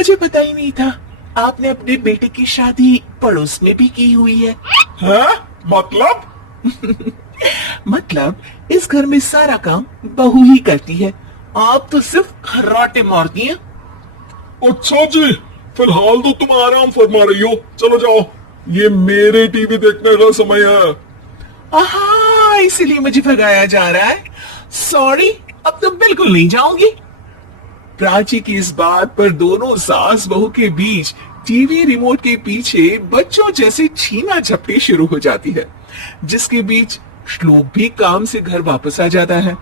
मुझे पता ही नहीं था आपने अपने बेटे की शादी पड़ोस में भी की हुई है। हैं? मतलब? मतलब इस घर में सारा काम बहू ही करती है, आप तो सिर्फ खर्राटे मारती हैं। अच्छा जी, फिलहाल तो तुम आराम फरमा रही हो, चलो जाओ, ये मेरे टीवी देखने का समय है। आहा, इसीलिए मुझे भगाया जा रहा है। सॉरी, अब तो बिल्कुल नहीं जाऊंगी। प्राची की इस बात पर दोनों सास बहू के बीच टीवी रिमोट के पीछे बच्चों जैसे छीना झपटी शुरू हो जाती है, जिसके बीच श्लोक भी काम से घर वापस आ जाता है।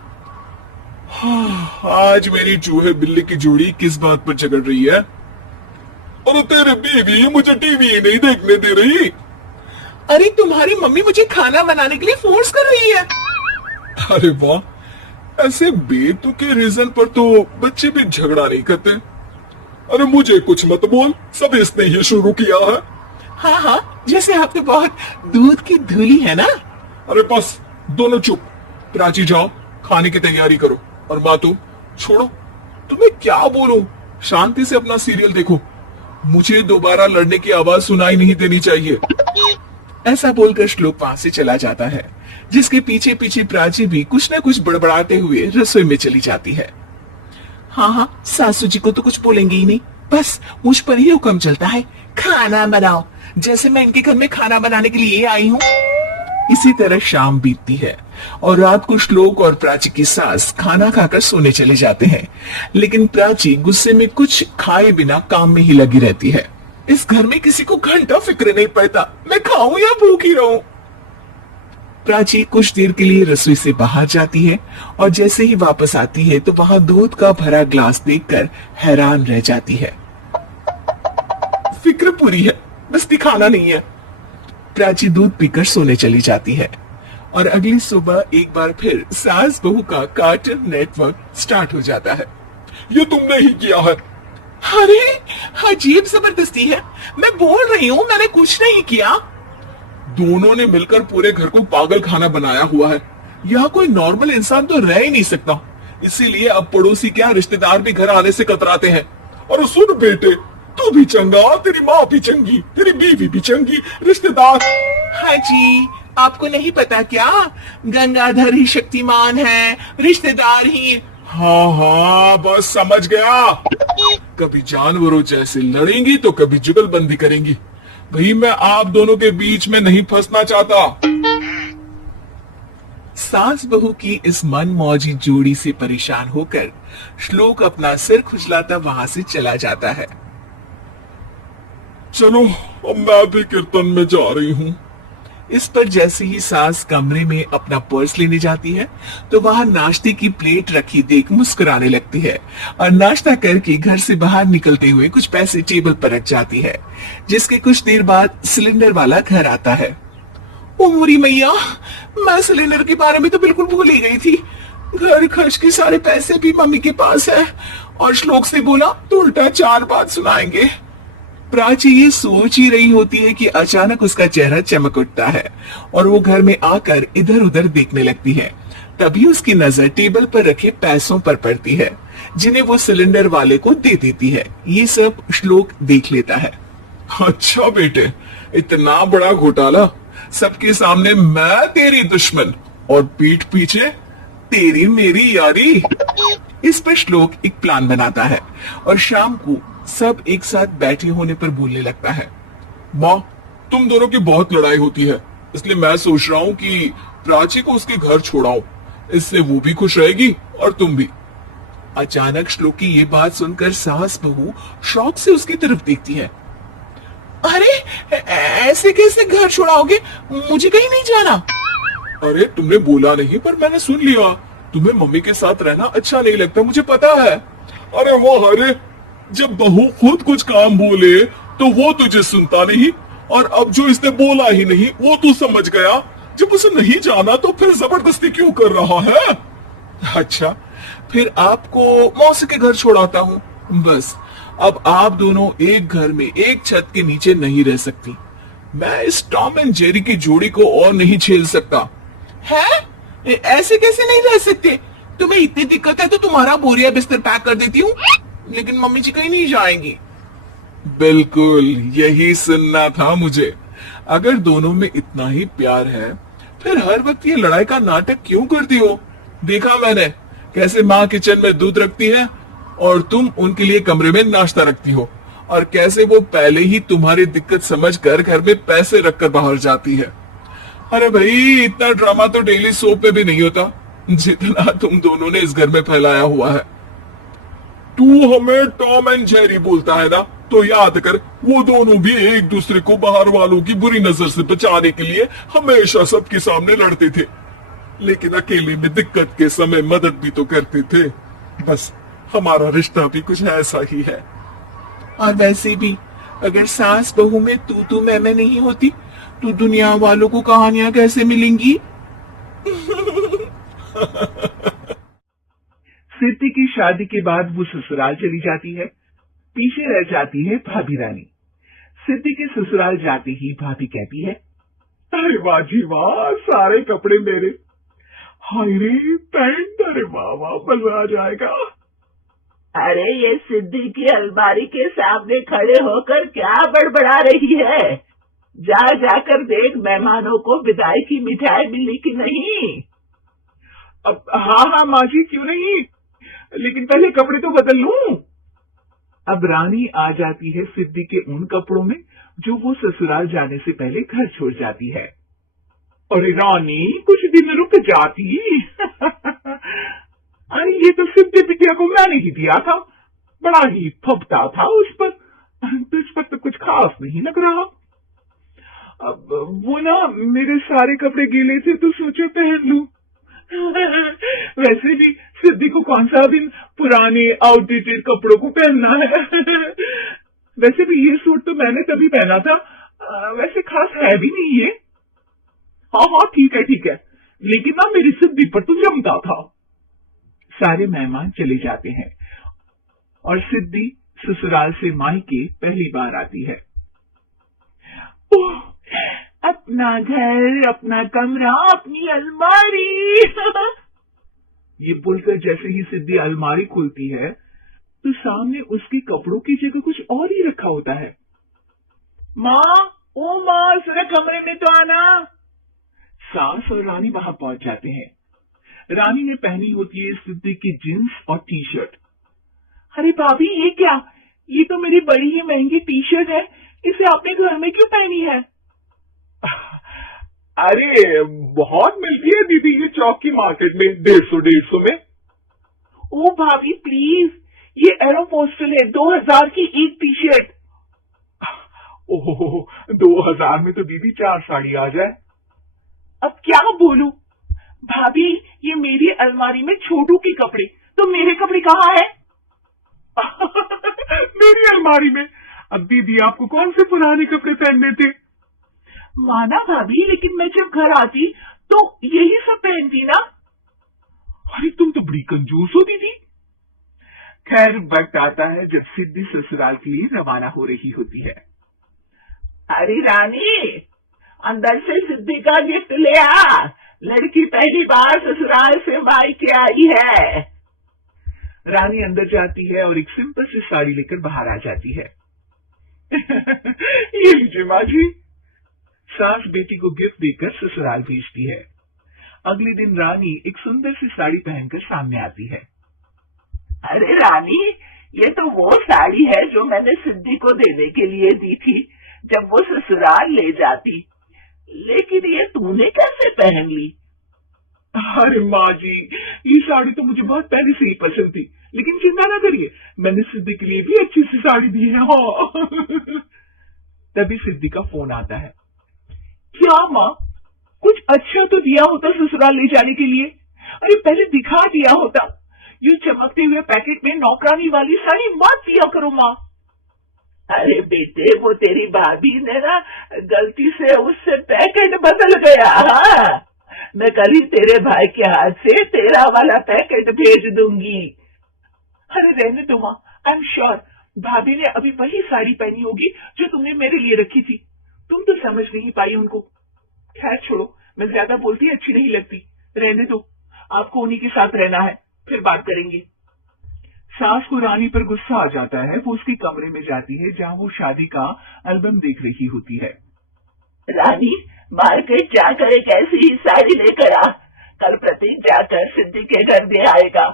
आज मेरी चूहे बिल्ली की जोड़ी किस बात पर झगड़ रही है? अरे तेरे बीवी मुझे टीवी ही नहीं देखने दे रही। अरे तुम्हारी मम्मी मुझे खाना बनाने के लिए फोर्स कर रही है। अरे वाह, ऐसे बेतुके रीजन पर तो बच्चे भी झगड़ा नहीं करते। अरे मुझे कुछ मत बोल, सब इसने ही शुरू किया है। हाँ हाँ, जैसे आप तो बहुत दूध की धूली है ना। अरे बस, दोनों चुप। प्राची जाओ, खाने की तैयारी करो, और माँ तुम छोड़ो, तुम्हें क्या बोलूं, शांति से अपना सीरियल देखो, मुझे दोबारा लड़ने की आवाज सुनाई नहीं देनी चाहिए। ऐसा बोलकर श्लोक वहां से चला जाता है, जिसके पीछे पीछे प्राची भी कुछ न कुछ बड़बड़ाते हुए रसोई में चली जाती है। हाँ हाँ, सासू जी को तो कुछ बोलेंगे ही नहीं, बस मुझ पर ही हुक्म चलता है, खाना बनाओ, जैसे मैं इनके घर में खाना बनाने के लिए आई हूँ। इसी तरह शाम बीतती है और रात को श्लोक और प्राची की सास खाना खाकर सोने चले जाते हैं, लेकिन प्राची गुस्से में कुछ खाए बिना काम में ही लगी रहती है। इस घर में किसी को घंटा फिक्र नहीं पड़ता, मैं खाऊं या भूखी रहूं। प्राची कुछ देर के लिए रसोई से बाहर जाती है और जैसे ही वापस आती है तो वहां दूध का भरा ग्लास देखकर हैरान रह जाती है। फिक्र पूरी है, बस दिखाना नहीं है। प्राची दूध पीकर सोने चली जाती है और अगली सुबह एक बार फिर सास बहू का कार्टून नेटवर्क स्टार्ट हो जाता है। ये तुमने ही किया है। अरे अजीब जबरदस्ती है, मैं बोल रही हूँ मैंने कुछ नहीं किया। दोनों ने मिलकर पूरे घर को पागल खाना बनाया हुआ है। यहाँ कोई नॉर्मल इंसान तो रह ही नहीं सकता, इसीलिए अब पड़ोसी क्या रिश्तेदार भी घर आने से कतराते हैं। और सुन बेटे, तू भी चंगा, तेरी माँ भी चंगी, तेरी बीवी भी चंगी, रिश्तेदार। हाँ जी, आपको नहीं पता क्या, गंगाधर ही शक्तिमान है, रिश्तेदार ही। हाँ हाँ, बस समझ गया। कभी जानवरों जैसे लड़ेंगी तो कभी जुगलबंदी करेंगी। भाई मैं आप दोनों के बीच में नहीं फंसना चाहता। सास बहू की इस मन मौजी जोड़ी से परेशान होकर श्लोक अपना सिर खुजलाता वहां से चला जाता है। चलो अब मैं भी कीर्तन में जा रही हूँ। इस पर जैसे ही सास कमरे में अपना पर्स लेने जाती है तो वहां नाश्ते की प्लेट रखी देख मुस्कुराने लगती है और नाश्ता करके घर से बाहर निकलते हुए कुछ पैसे टेबल पर रख जाती है, जिसके कुछ देर बाद सिलेंडर वाला घर आता है। ओ मोरी मैया, मैं सिलेंडर के बारे में तो बिल्कुल भूल ही गई थी। घर खर्च के सारे पैसे भी मम्मी के पास है और श्लोक से बोला तो उल्टा 4 बात सुनाएंगे। प्राची ये सोच ही रही होती है कि अचानक उसका चेहरा चमक उठता है और वो घर में आकर इधर उधर देखने लगती है। तभी उसकी नजर टेबल पर रखे पैसों पर पड़ती है, जिन्हें वो सिलेंडर वाले को दे देती है। ये सब श्लोक देख लेता है। अच्छा बेटे, इतना बड़ा घोटाला, सबके सामने मैं तेरी दुश्मन और पीठ पीछे तेरी मेरी यारी। इस पर श्लोक एक प्लान बनाता है और शाम को सब एक साथ बैठे होने पर बोलने लगता है। माँ, तुम दोनों की बहुत लड़ाई होती है, इसलिए मैं सोच रहा हूँ कि प्राची को उसके घर छोड़ाऊं, इससे वो भी खुश रहेगी और तुम भी। अचानक श्लोक की ये बात सुनकर सास बहू शौक से उसकी तरफ देखती है। अरे ऐसे कैसे घर छोड़ाओगे, मुझे कहीं नहीं जाना। अरे तुमने बोला नहीं पर मैंने सुन लिया, तुम्हें मम्मी के साथ रहना अच्छा नहीं लगता, मुझे पता है। अरे वो अरे, जब बहू खुद कुछ काम बोले तो वो तुझे सुनता नहीं, और अब जो इसने बोला ही नहीं वो तू समझ गया। जब उसे नहीं जाना तो फिर जबरदस्ती क्यों कर रहा है? अच्छा, फिर आपको मौसी के घर छोड़ाता हूँ। बस अब आप दोनों एक घर में एक छत के नीचे नहीं रह सकती। मैं इस टॉम एंड जेरी की जोड़ी को और नहीं झेल सकता। है? ऐसे कैसे नहीं रह सकते? तुम्हें इतनी दिक्कत है तो तुम्हारा बोरिया बिस्तर पैक कर देती हूँ, लेकिन मम्मी जी कहीं नहीं जाएंगी। बिल्कुल, यही सुनना था मुझे। अगर दोनों में इतना ही प्यार है, फिर हर वक्त ये लड़ाई का नाटक क्यों करती हो? देखा मैंने कैसे माँ किचन में दूध रखती है और तुम उनके लिए कमरे में नाश्ता रखती हो, और कैसे वो पहले ही तुम्हारी दिक्कत समझकर घर में पैसे रखकर बाहर जाती है। अरे भाई, इतना ड्रामा तो डेली सोप में भी नहीं होता जितना तुम दोनों ने इस घर में फैलाया हुआ है। तू हमें टॉम एंड जेरी बोलता है ना, तो याद कर वो दोनों भी एक दूसरे को बाहर वालों की बुरी नजर से बचाने के लिए हमेशा सबके सामने लड़ते थे, लेकिन अकेले में दिक्कत के समय मदद भी तो करते थे। बस हमारा रिश्ता भी कुछ ऐसा ही है। और वैसे भी अगर सास बहू में तू मैं नहीं होती, तो दुनिया वालों को कहानियां कैसे मिलेंगी? सिद्धि की शादी के बाद वो ससुराल चली जाती है। पीछे रह जाती है भाभी रानी। सिद्धि के ससुराल जाते ही भाभी कहती है, अरे वाह जी वाह, सारे कपड़े मेरे। हाय रे पैंट, अरे वाह वाह, मजा आ जाएगा। अरे ये सिद्धि की अलमारी के सामने खड़े होकर क्या बड़बड़ा रही है? जा जाकर देख मेहमानों को विदाई की मिठाई मिली कि नहीं। अब हाँ हाँ माँ जी, क्यों नहीं, लेकिन पहले कपड़े तो बदल लूं। अब रानी आ जाती है सिद्धि के उन कपड़ों में जो वो ससुराल जाने से पहले घर छोड़ जाती है। अरे रानी, कुछ दिन रुक जाती। अरे ये तो सिद्धि बिटिया को मैंने ही दिया था, बड़ा ही फबता था उस पर, तुझ पर तो कुछ खास नहीं लग रहा। अब वो ना मेरे सारे कपड़े गीले थे तो सोचा पहन लूं। वैसे भी सिद्धि को कौन सा दिन पुराने आउटडेटेड कपड़ों को पहनना है। वैसे भी ये सूट तो मैंने तभी पहना था, वैसे खास है भी नहीं है। हाँ हाँ ठीक है, लेकिन ना मेरी सिद्धि पर तो जमता था। सारे मेहमान चले जाते हैं और सिद्धि ससुराल से मायके पहली बार आती है। ओह, अपना घर, अपना कमरा, अपनी अलमारी। ये बोलकर जैसे ही सिद्धि अलमारी खोलती है तो सामने उसके कपड़ों की जगह कुछ और ही रखा होता है। माँ, ओ माँ, जरा कमरे में तो आना। सास और रानी वहां पहुंच जाते हैं। रानी ने पहनी होती है सिद्धि की जींस और टी शर्ट। अरे भाभी, ये क्या? ये तो मेरी बड़ी ही महंगी टी शर्ट है, इसे आपने घर में क्यों पहनी है? अरे बहुत मिलती है दीदी ये चौक की मार्केट में, 150 में। ओ भाभी प्लीज, ये एरोपोस्टल है, 2000 की एक टी शर्ट। ओह, 2000 में तो दीदी 4 साड़ी आ जाए। अब क्या बोलूं भाभी, ये मेरी अलमारी में छोटू के कपड़े, तो मेरे कपड़े कहाँ है? मेरी अलमारी में? अब दीदी आपको कौन से पुराने कपड़े पहनने थे? माना भाभी, लेकिन मैं जब घर आती तो यही सब पहनती ना। अरे तुम तो बड़ी कंजूस हो दीदी। खैर, वक्त आता है जब सिद्धि ससुराल के लिए रवाना हो रही होती है। अरे रानी, अंदर से सिद्धि का गिफ्ट ले आ, लड़की पहली बार ससुराल से मायके आई है। रानी अंदर जाती है और एक सिंपल सी साड़ी लेकर बाहर आ जाती है। ये लीजिए माँ जी। सास बेटी को गिफ्ट देकर ससुराल भेजती है। अगले दिन रानी एक सुंदर सी साड़ी पहनकर सामने आती है। अरे रानी, ये तो वो साड़ी है जो मैंने सिद्धि को देने के लिए दी थी जब वो ससुराल ले जाती, लेकिन ये तूने कैसे पहन ली? अरे माँ जी, ये साड़ी तो मुझे बहुत पहले से ही पसंद थी, लेकिन चिंता ना करिए, मैंने सिद्धि के लिए भी अच्छी सी साड़ी दी है। हाँ। तभी सिद्धि का फोन आता है। क्या माँ, कुछ अच्छा तो दिया होता ससुराल ले जाने के लिए, अरे पहले दिखा दिया होता। ये चमकते हुए पैकेट में नौकरानी वाली साड़ी मत दिया करो माँ। अरे बेटे, वो तेरी भाभी ने ना गलती से उससे पैकेट बदल गया। हाँ, मैं कल ही तेरे भाई के हाथ से तेरा वाला पैकेट भेज दूंगी। अरे रहने दो माँ, आई एम श्योर भाभी ने अभी वही साड़ी पहनी होगी जो तुमने मेरे लिए रखी थी, तुम तो समझ नहीं पाई उनको। खैर छोड़ो, मैं ज्यादा बोलती अच्छी नहीं लगती, रहने दो, आपको उन्हीं के साथ रहना है, फिर बात करेंगे। सास को रानी पर गुस्सा आ जाता है। वो उसके कमरे में जाती है जहाँ वो शादी का एल्बम देख रही होती है। रानी, मार्केट जाकर एक ऐसी ही साड़ी लेकर आ। कल प्रतीक जाकर सिद्धि के घर दे आएगा।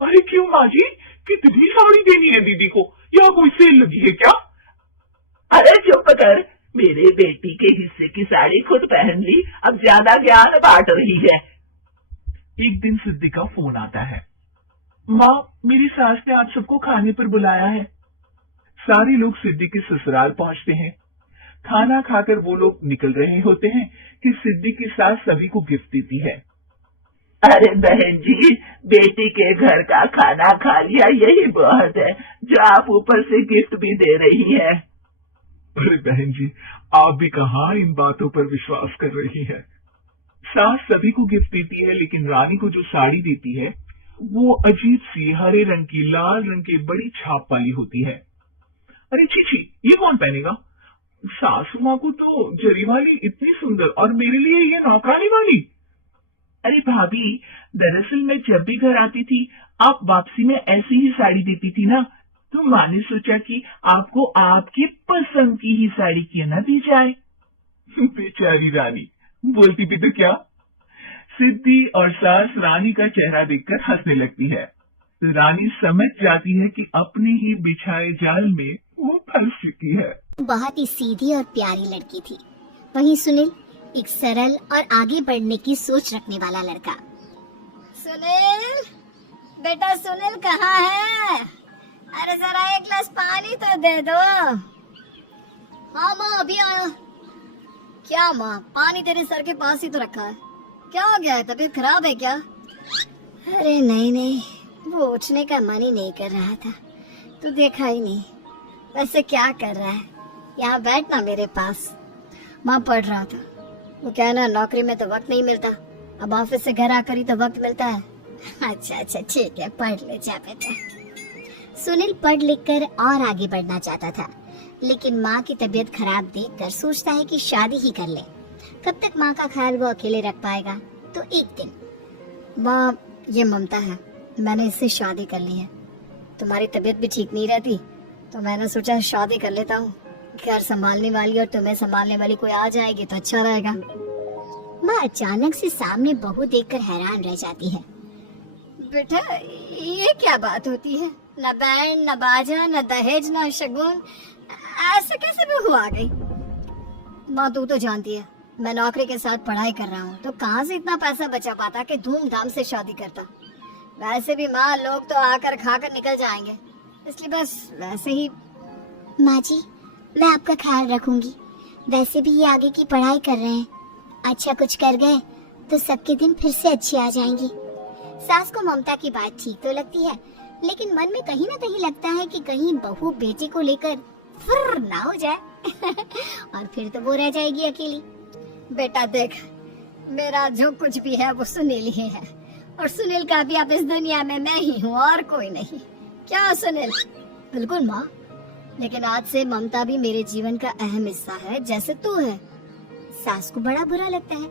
अरे क्यों माँ जी, कितनी साड़ी देनी है दीदी को? यहाँ कोई सेल लगी है क्या? अरे चुप कर, मेरे बेटी के हिस्से की साड़ी खुद पहन ली, अब ज्यादा ज्ञान बांट रही है। एक दिन सिद्धि का फोन आता है। माँ, मेरी सास ने आज सबको खाने पर बुलाया है। सारे लोग सिद्धि के ससुराल पहुंचते हैं। खाना खाकर वो लोग निकल रहे होते हैं कि सिद्धि की सास सभी को गिफ्ट देती है। अरे बहन जी, बेटी के घर का खाना खा लिया, यही बहुत है, जो आप ऊपर से गिफ्ट भी दे रही है। अरे बहन जी, आप भी कहाँ इन बातों पर विश्वास कर रही है। सास सभी को गिफ्ट देती है, लेकिन रानी को जो साड़ी देती है वो अजीब सी हरे रंग की, लाल रंग की बड़ी छाप वाली होती है। अरे छी, ये कौन पहनेगा? सासू माँ को तो जरी वाली इतनी सुंदर, और मेरे लिए ये नौकरानी वाली। अरे भाभी, दरअसल मैं जब भी घर आती थी आप वापसी में ऐसी ही साड़ी देती थी ना, तो माँ ने सोचा कि आपको आपकी पसंद की ही साड़ी क्यों ना दी जाए। बेचारी रानी, बोलती भी तो क्या। सिद्धि और सास रानी का चेहरा देखकर हंसने लगती है। तो रानी समझ जाती है कि अपने ही बिछाए जाल में वो फंस चुकी है। बहुत ही सीधी और प्यारी लड़की थी। वहीं सुनील एक सरल और आगे बढ़ने की सोच रखने वाला लड़का। सुनील, बेटा सुनील कहाँ है? अरे जरा एक गिलास पानी तो दे दो। हाँ माँ, अभी आया। क्या माँ, पानी तेरे सर के पास ही तो रखा है, क्या हो गया है? तबीयत खराब है क्या? अरे नहीं, वो उठने का मन ही नहीं कर रहा था, तू देखा ही नहीं। वैसे क्या कर रहा है? यहाँ बैठना मेरे पास। माँ पढ़ रहा था। वो क्या ना, नौकरी में तो वक्त नहीं मिलता, अब ऑफिस से घर आकर ही तो वक्त मिलता है। अच्छा ठीक है, पढ़ ले जा बेटा। सुनील पढ़ लिख कर और आगे बढ़ना चाहता था, लेकिन माँ की तबीयत खराब देखकर सोचता है कि शादी ही कर ले। कब तक माँ का ख्याल वो अकेले रख पाएगा? तो एक दिन, माँ ये ममता है, मैंने इससे शादी कर ली है। तुम्हारी तबीयत भी ठीक नहीं रहती, तो मैंने सोचा शादी कर लेता हूँ। घर संभालने वाली और तुम्हें संभालने वाली कोई आ जाएगी तो अच्छा रहेगा। माँ अचानक से सामने बहू देखकर हैरान रह जाती है। बेटा ये क्या बात होती है? न बैंड, न बाजा, न दहेज, न शगुन, ऐसे कैसे बहू आ गई? माँ तू तो जानती है मैं नौकरी के साथ पढ़ाई कर रहा हूँ, तो कहाँ से इतना पैसा बचा पाता कि धूमधाम से शादी करता। वैसे भी माँ, लोग तो आकर खाकर निकल जाएंगे, इसलिए बस वैसे ही। माँ जी, मैं आपका ख्याल रखूंगी। वैसे भी ये आगे की पढ़ाई कर रहे हैं, अच्छा कुछ कर गए तो सबके दिन फिर से अच्छे आ जाएंगी। सास को ममता की बात ठीक तो लगती है, लेकिन मन में कहीं ना कहीं लगता है कि कहीं बहू बेटे को लेकर फुर्र ना हो जाए और फिर तो वो रह जाएगी अकेली। बेटा देख, मेरा जो कुछ भी है वो सुनील ही है, और सुनील का भी अब इस दुनिया में मैं ही हूँ और कोई नहीं। क्या सुनील? बिल्कुल माँ, लेकिन आज से ममता भी मेरे जीवन का अहम हिस्सा है, जैसे तू है। सास को बड़ा बुरा लगता है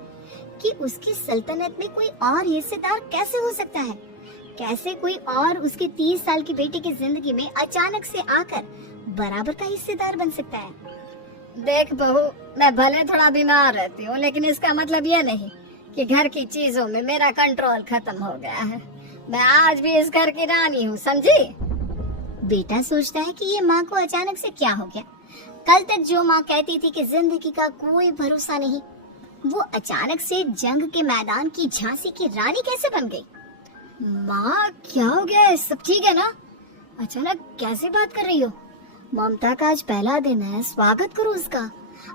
कि उसकी सल्तनत में कोई और हिस्सेदार कैसे हो सकता है। कैसे कोई और उसके 30 साल की बेटी की जिंदगी में अचानक से आकर बराबर का हिस्सेदार बन सकता है। देख बहू, मैं भले थोड़ा बीमार रहती हूँ, लेकिन इसका मतलब ये नहीं कि घर की चीजों में मेरा कंट्रोल खत्म हो गया है। मैं आज भी इस घर की रानी हूँ, समझी? बेटा सोचता है कि ये माँ को अचानक से क्या हो गया। कल तक जो माँ कहती थी कि जिंदगी का कोई भरोसा नहीं, वो अचानक से जंग के मैदान की झांसी की रानी कैसे बन गई? माँ क्या हो गया है? सब ठीक है ना? अचानक कैसे बात कर रही हो? ममता का आज पहला दिन है, स्वागत करो उसका।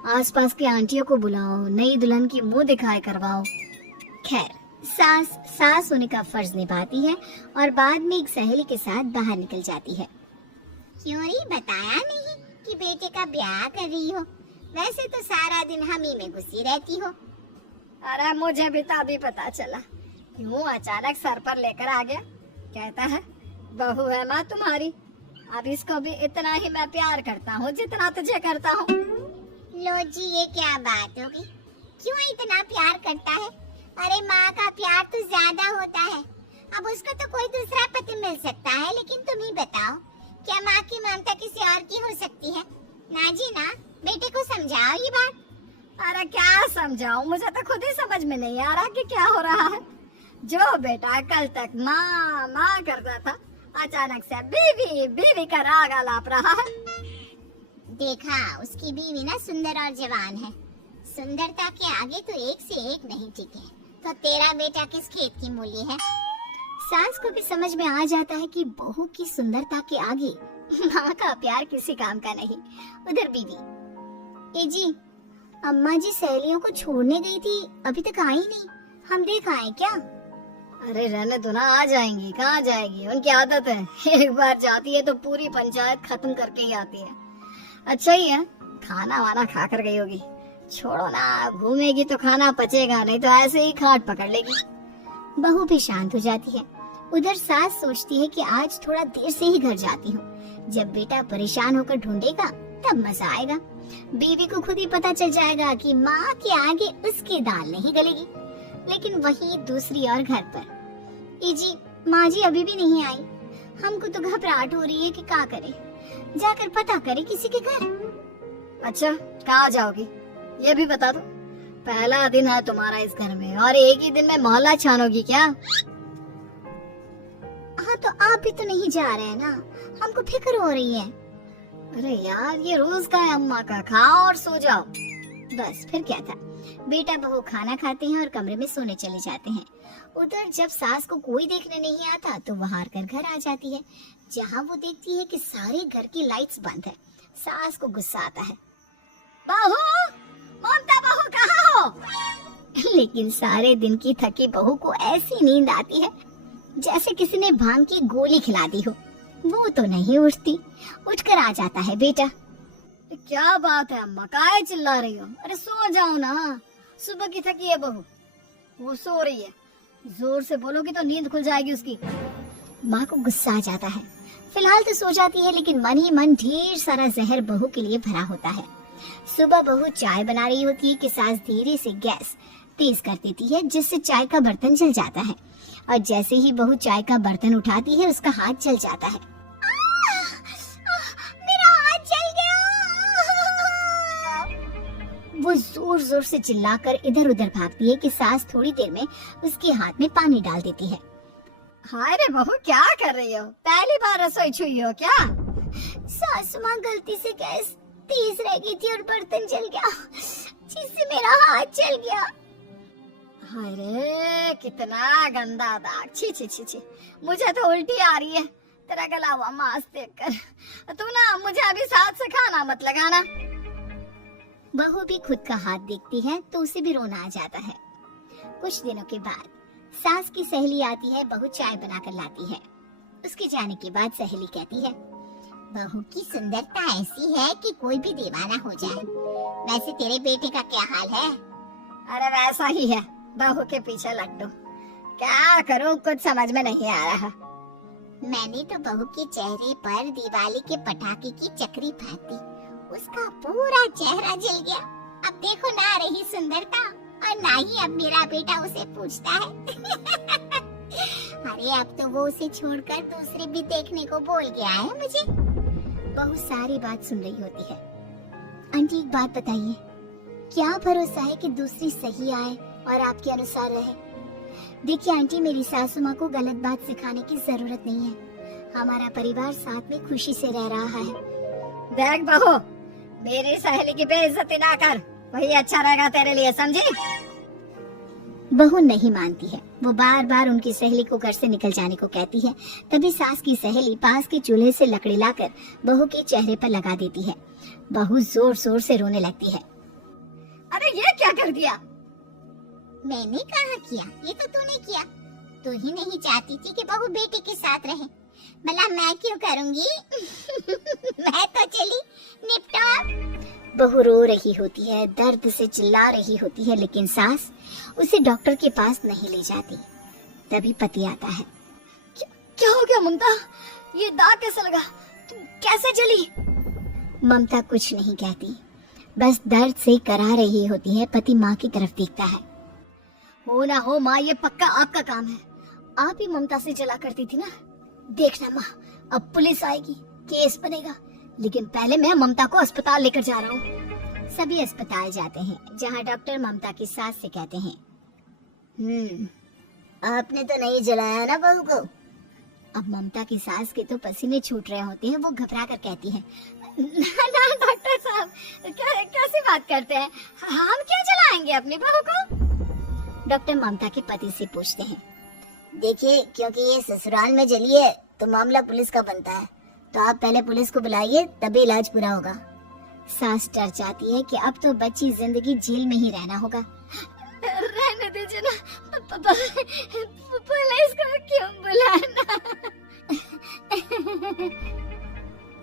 आसपास की आंटियों को बुलाओ, नई दुल्हन की मुंह दिखाई करवाओ। खैर, सास होने का फर्ज निभाती है और बाद में एक सहेली के साथ बाहर निकल जाती है। क्यों नहीं बताया नहीं कि बेटे का ब्याह कर रही हो? वैसे तो सारा दिन हम ही में घुसी रहती हो। अरे मुझे भी तभी पता चला, क्यों अचानक सर पर लेकर आ गया। कहता है बहू है माँ तुम्हारी, अब इसको भी इतना ही मैं प्यार करता हूँ जितना तुझे करता हूँ। लो जी, ये क्या बात होगी? क्यों इतना प्यार करता है? अरे माँ का प्यार तो ज्यादा होता है। अब उसको तो कोई दूसरा पति मिल सकता है, लेकिन तुम ही बताओ, क्या माँ की ममता किसी और की हो सकती है? ना जी ना, बेटे को समझाओ ये बात। अरे क्या समझाऊं, मुझे तो खुद ही समझ में नहीं आ रहा कि क्या हो रहा है। जो बेटा कल तक माँ माँ करता था, अचानक से बीवी बीवी का राग आलाप रहा है। देखा, उसकी बीवी ना सुंदर और जवान है। सुंदरता के आगे तो एक से एक नहीं टिके, तो तेरा बेटा किस खेत की मूली है? सास को भी समझ में आ जाता है कि बहू की सुंदरता के आगे माँ का प्यार किसी काम का नहीं। उधर बीवी, ए जी, अम्मा जी सहेलियों को छोड़ने गई थी, अभी तक आई नहीं, हम देख आए क्या? अरे रहने दो ना, आ जाएंगी। कहाँ जाएगी, उनकी आदत है, एक बार जाती है तो पूरी पंचायत खत्म करके ही आती है। अच्छा ही है, खाना वाना खा कर गई होगी। छोड़ो ना, घूमेगी तो खाना पचेगा, नहीं तो ऐसे ही खाट पकड़ लेगी। बहू भी शांत हो जाती है। उधर सास सोचती है कि आज थोड़ा देर से ही घर जाती हूँ, जब बेटा परेशान होकर ढूंढेगा तब मजा आएगा। बीवी को खुद ही पता चल जाएगा कि माँ के आगे उसकी दाल नहीं गलेगी। लेकिन वही दूसरी ओर घर पर, ए जी, माँ जी अभी भी नहीं आई, हमको तो घबराहट हो रही है कि क्या करें, जाकर पता करें किसी के घर। अच्छा, कहाँ जाओगी ये भी बता दो। पहला दिन है तुम्हारा इस घर में और एक ही दिन में मोहल्ला छानोगी क्या? हाँ तो आप भी तो नहीं जा रहे हैं ना, हमको फिक्र हो रही है। अरे यार, ये रोज का है अम्मा का, खाओ और सो जाओ। बस फिर क्या था, बेटा बहू खाना खाते हैं और कमरे में सोने चले जाते हैं। उधर जब सास को कोई देखने नहीं आता तो वो हार कर घर आ जाती है, जहाँ वो देखती है कि सारे घर की लाइट्स बंद है। सास को गुस्सा आता है, बहू, ममता बहू कहाँ हो? लेकिन सारे दिन की थकी बहू को ऐसी नींद आती है जैसे किसी ने भांग की गोली खिला दी हो। वो तो नहीं उठती, उठकर आ जाता है बेटा। क्या बात है अम्मा, काहे चिल्ला रही हो? अरे सो जाओ ना, सुबह की थकी है बहू, वो सो रही है, जोर से बोलोगी तो नींद खुल जाएगी उसकी। माँ को गुस्सा आ जाता है। फिलहाल तो सो जाती है, लेकिन मन ही मन ढेर सारा जहर बहू के लिए भरा होता है। सुबह बहू चाय बना रही होती है कि सास धीरे से गैस तेज कर देती है, जिससे चाय का बर्तन जल जाता है। और जैसे ही बहू चाय का बर्तन उठाती है, उसका हाथ जल जाता है। मेरा हाथ जल गया। वो जोर जोर से चिल्लाकर इधर उधर भागती है कि सास थोड़ी देर में उसके हाथ में पानी डाल देती है। हाय रे बहू, क्या कर रही हो? पहली बार रसोई छुई हो क्या? सासू माँ गलती से गैस तेज रह गई थी और बर्तन जल गया, जिससे मेरा हाथ जल गया। हाय रे, कितना गंदा दाग, छी छी छी छी, मुझे तो उल्टी आ रही है तेरा गला हुआ मांस देखकर। तू ना मुझे अभी साथ से खाना मत लगाना। बहू भी खुद का हाथ देखती है तो उसे भी रोना आ जाता है। कुछ दिनों के बाद सास की सहेली आती है, बहू चाय बनाकर लाती है। उसके जाने के बाद सहेली कहती है, बहू की सुंदरता ऐसी है कि कोई भी दीवाना हो जाए। वैसे तेरे बेटे का क्या हाल है? अरे वैसा ही है, बहू के पीछे लट्टू। क्या करूं, कुछ समझ में नहीं आ रहा। मैंने तो बहू के चेहरे पर दिवाली के पटाखे की चक्री फाती, उसका पूरा चेहरा जल गया। अब देखो ना रही सुंदरता, और ना ही अब मेरा बेटा उसे पूछता है। अरे अब तो वो उसे छोड़कर दूसरे भी देखने को बोल गया है मुझे। बहू सारी बात सुन रही होती है। आंटी एक बात बताइए, क्या भरोसा है कि दूसरी सही आए और आपके अनुसार रहे? देखिए आंटी, मेरी सासू माँ को गलत बात सिखाने की जरूरत नहीं है। हमारा परिवार साथ में खुशी से रह रहा है। देख बहू, मेरी सहेली की बेइज्जती ना कर, वही अच्छा रहेगा तेरे लिए, समझी? बहू नहीं मानती है। वो बार बार उनकी सहेली को घर से निकल जाने को कहती है। तभी सास की सहेली पास के चूल्हे से लकड़ी लाकर बहू के चेहरे पर लगा देती है। बहू जोर जोर से रोने लगती है। अरे ये क्या कर दिया? मैंने कहा किया, ये तो तूने किया। तू ही नहीं चाहती थी कि बहू बेटे के साथ रहे, भला मैं क्यों करूंगी? मैं तो चली निपटा। बहू रो रही होती है, दर्द से चिल्ला रही होती है, लेकिन सास उसे डॉक्टर के पास नहीं ले जाती। तभी पति आता है। क्या हो गया ममता? ये दाग कैसे लगा? तुम कैसे जली? ममता कुछ नहीं कहती, बस दर्द से करा रही होती है। पति माँ की तरफ देखता है। हो ना हो माँ, ये पक्का आपका काम है। आप ही ममता से जला करती थी ना। देखना माँ, अब पुलिस आएगी, केस बनेगा, लेकिन पहले मैं ममता को अस्पताल लेकर जा रहा हूँ। सभी अस्पताल जाते हैं, जहाँ डॉक्टर ममता की सास से कहते हैं, आपने तो नहीं जलाया ना बहू को। अब ममता की सास के तो पसीने छूट रहे होते हैं, वो घबरा कर कहती है, ना डॉक्टर साहब, कैसी बात करते हैं, हम क्यों जलाएंगे अपनी बहू को। डॉक्टर ममता के पति से पूछते हैं, देखिए, क्योंकि ये ससुराल में जली है तो मामला पुलिस का बनता है, तो आप पहले पुलिस को बुलाइए, तभी इलाज पूरा होगा। सास डर जाती है कि अब तो बच्ची जिंदगी जेल में ही रहना होगा। रहने दीजिए ना, पुलिस को क्यों बुलाना।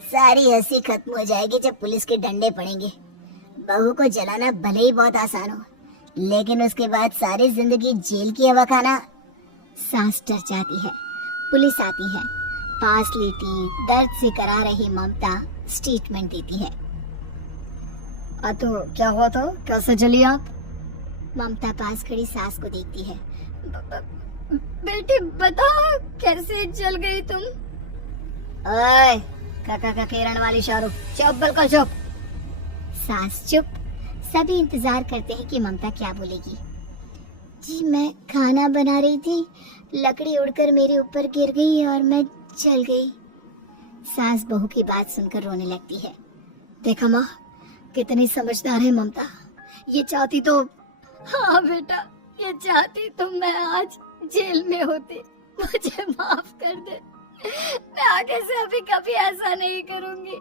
सारी हंसी खत्म हो जाएगी जब पुलिस के डंडे पड़ेंगे। बहू को जलाना भले ही बहुत आसान हो, लेकिन उसके बाद सारी जिंदगी जेल की हवा खाना। सास डर जाती है। पुलिस आती है, पास लेटी दर्द से करा रही ममता स्टेटमेंट देती है। तो क्या हुआ था, कैसे जली आप। ममता पास खड़ी सास को देखती है। बेटी बताओ, कैसे जल गई तुम। ओए, काका का किरण वाली शाहरुख, चुप बिल्कुल चुप। सास चुप। सभी इंतजार करते हैं कि ममता क्या बोलेगी। जी, मैं खाना बना रही थी, लकड़ी उड़कर मेरे ऊपर गिर गई और मैं जल गई। सास बहू की बात सुनकर रोने लगती है। देखा माँ, कितनी समझदार है ममता। ये चाहती तो, हाँ बेटा, ये चाहती तो मैं आज जेल में होती। मुझे माफ कर दे, मैं आगे से अभी कभी ऐसा नहीं करूंगी।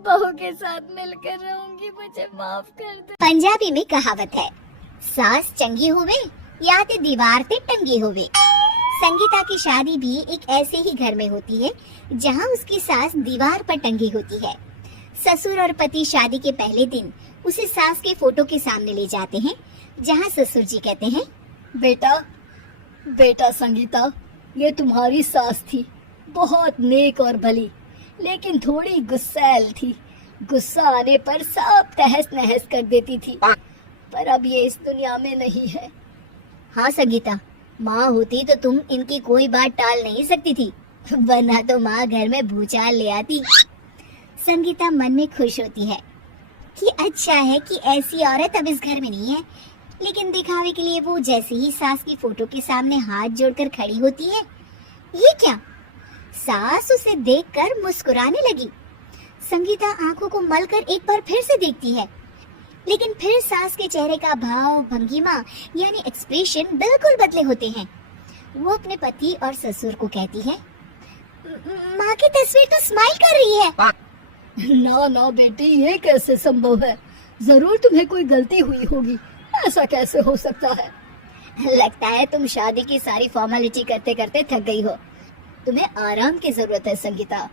बहू के साथ मिलकर रहूंगी, मुझे माफ कर दे। पंजाबी में कहावत है, सास चंगी होवे या ते दीवार ते टंगी होवे। संगीता की शादी भी एक ऐसे ही घर में होती है जहां उसकी सास दीवार पर टंगी होती है। ससुर और पति शादी के पहले दिन उसे सास के फोटो के सामने ले जाते हैं, जहां ससुर जी कहते हैं, बेटा संगीता, ये तुम्हारी सास थी, बहुत नेक और भली, लेकिन थोड़ी गुस्सैल थी। गुस्सा आने पर सब तहस नहस कर देती थी, पर अब ये इस दुनिया में नहीं है। हाँ संगीता, माँ होती तो तुम इनकी कोई बात टाल नहीं सकती थी, वरना तो माँ घर में भूचाल ले आती। संगीता मन में खुश होती है कि अच्छा है कि ऐसी औरत अब इस घर में नहीं है, लेकिन दिखावे के लिए वो जैसे ही सास की फोटो के सामने हाथ जोड़कर खड़ी होती है, ये क्या, सास उसे देखकर मुस्कुराने लगी। संगीता आंखों को मलकर एक बार फिर से देखती है, लेकिन फिर सास के चेहरे का भाव, भंगिमा यानी एक्सप्रेशन बिल्कुल बदले होते हैं। वो अपने पति और ससुर को कहती है, माँ की तस्वीर तो स्माइल कर रही है। ना बेटी, ये कैसे संभव है, जरूर तुम्हें कोई गलती हुई होगी, ऐसा कैसे हो सकता है। लगता है तुम शादी की सारी फॉर्मेलिटी करते करते थक गई हो, तुम्हें आराम की जरूरत है संगीता।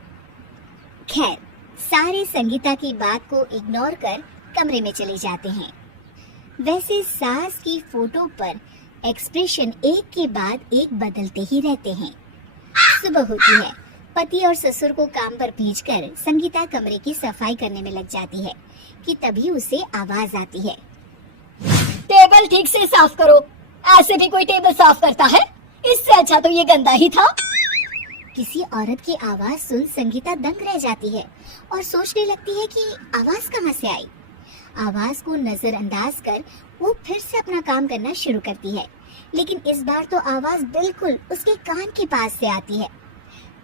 खैर, सारे संगीता की बात को इग्नोर कर कमरे में चले जाते हैं। वैसे सास की फोटो पर एक्सप्रेशन एक के बाद एक बदलते ही रहते हैं। सुबह होती है, पति और ससुर को काम पर भेजकर संगीता कमरे की सफाई करने में लग जाती है कि तभी उसे आवाज आती है, टेबल ठीक से साफ करो। ऐसे भी कोई टेबल साफ करता है, इससे अच्छा तो ये गंदा ही था। किसी औरत की आवाज सुन संगीता दंग रह जाती है और सोचने लगती है कि आवाज कहाँ से आई। आवाज को नजरअंदाज कर वो फिर से अपना काम करना शुरू करती है, लेकिन इस बार तो आवाज बिल्कुल उसके कान के पास से आती है।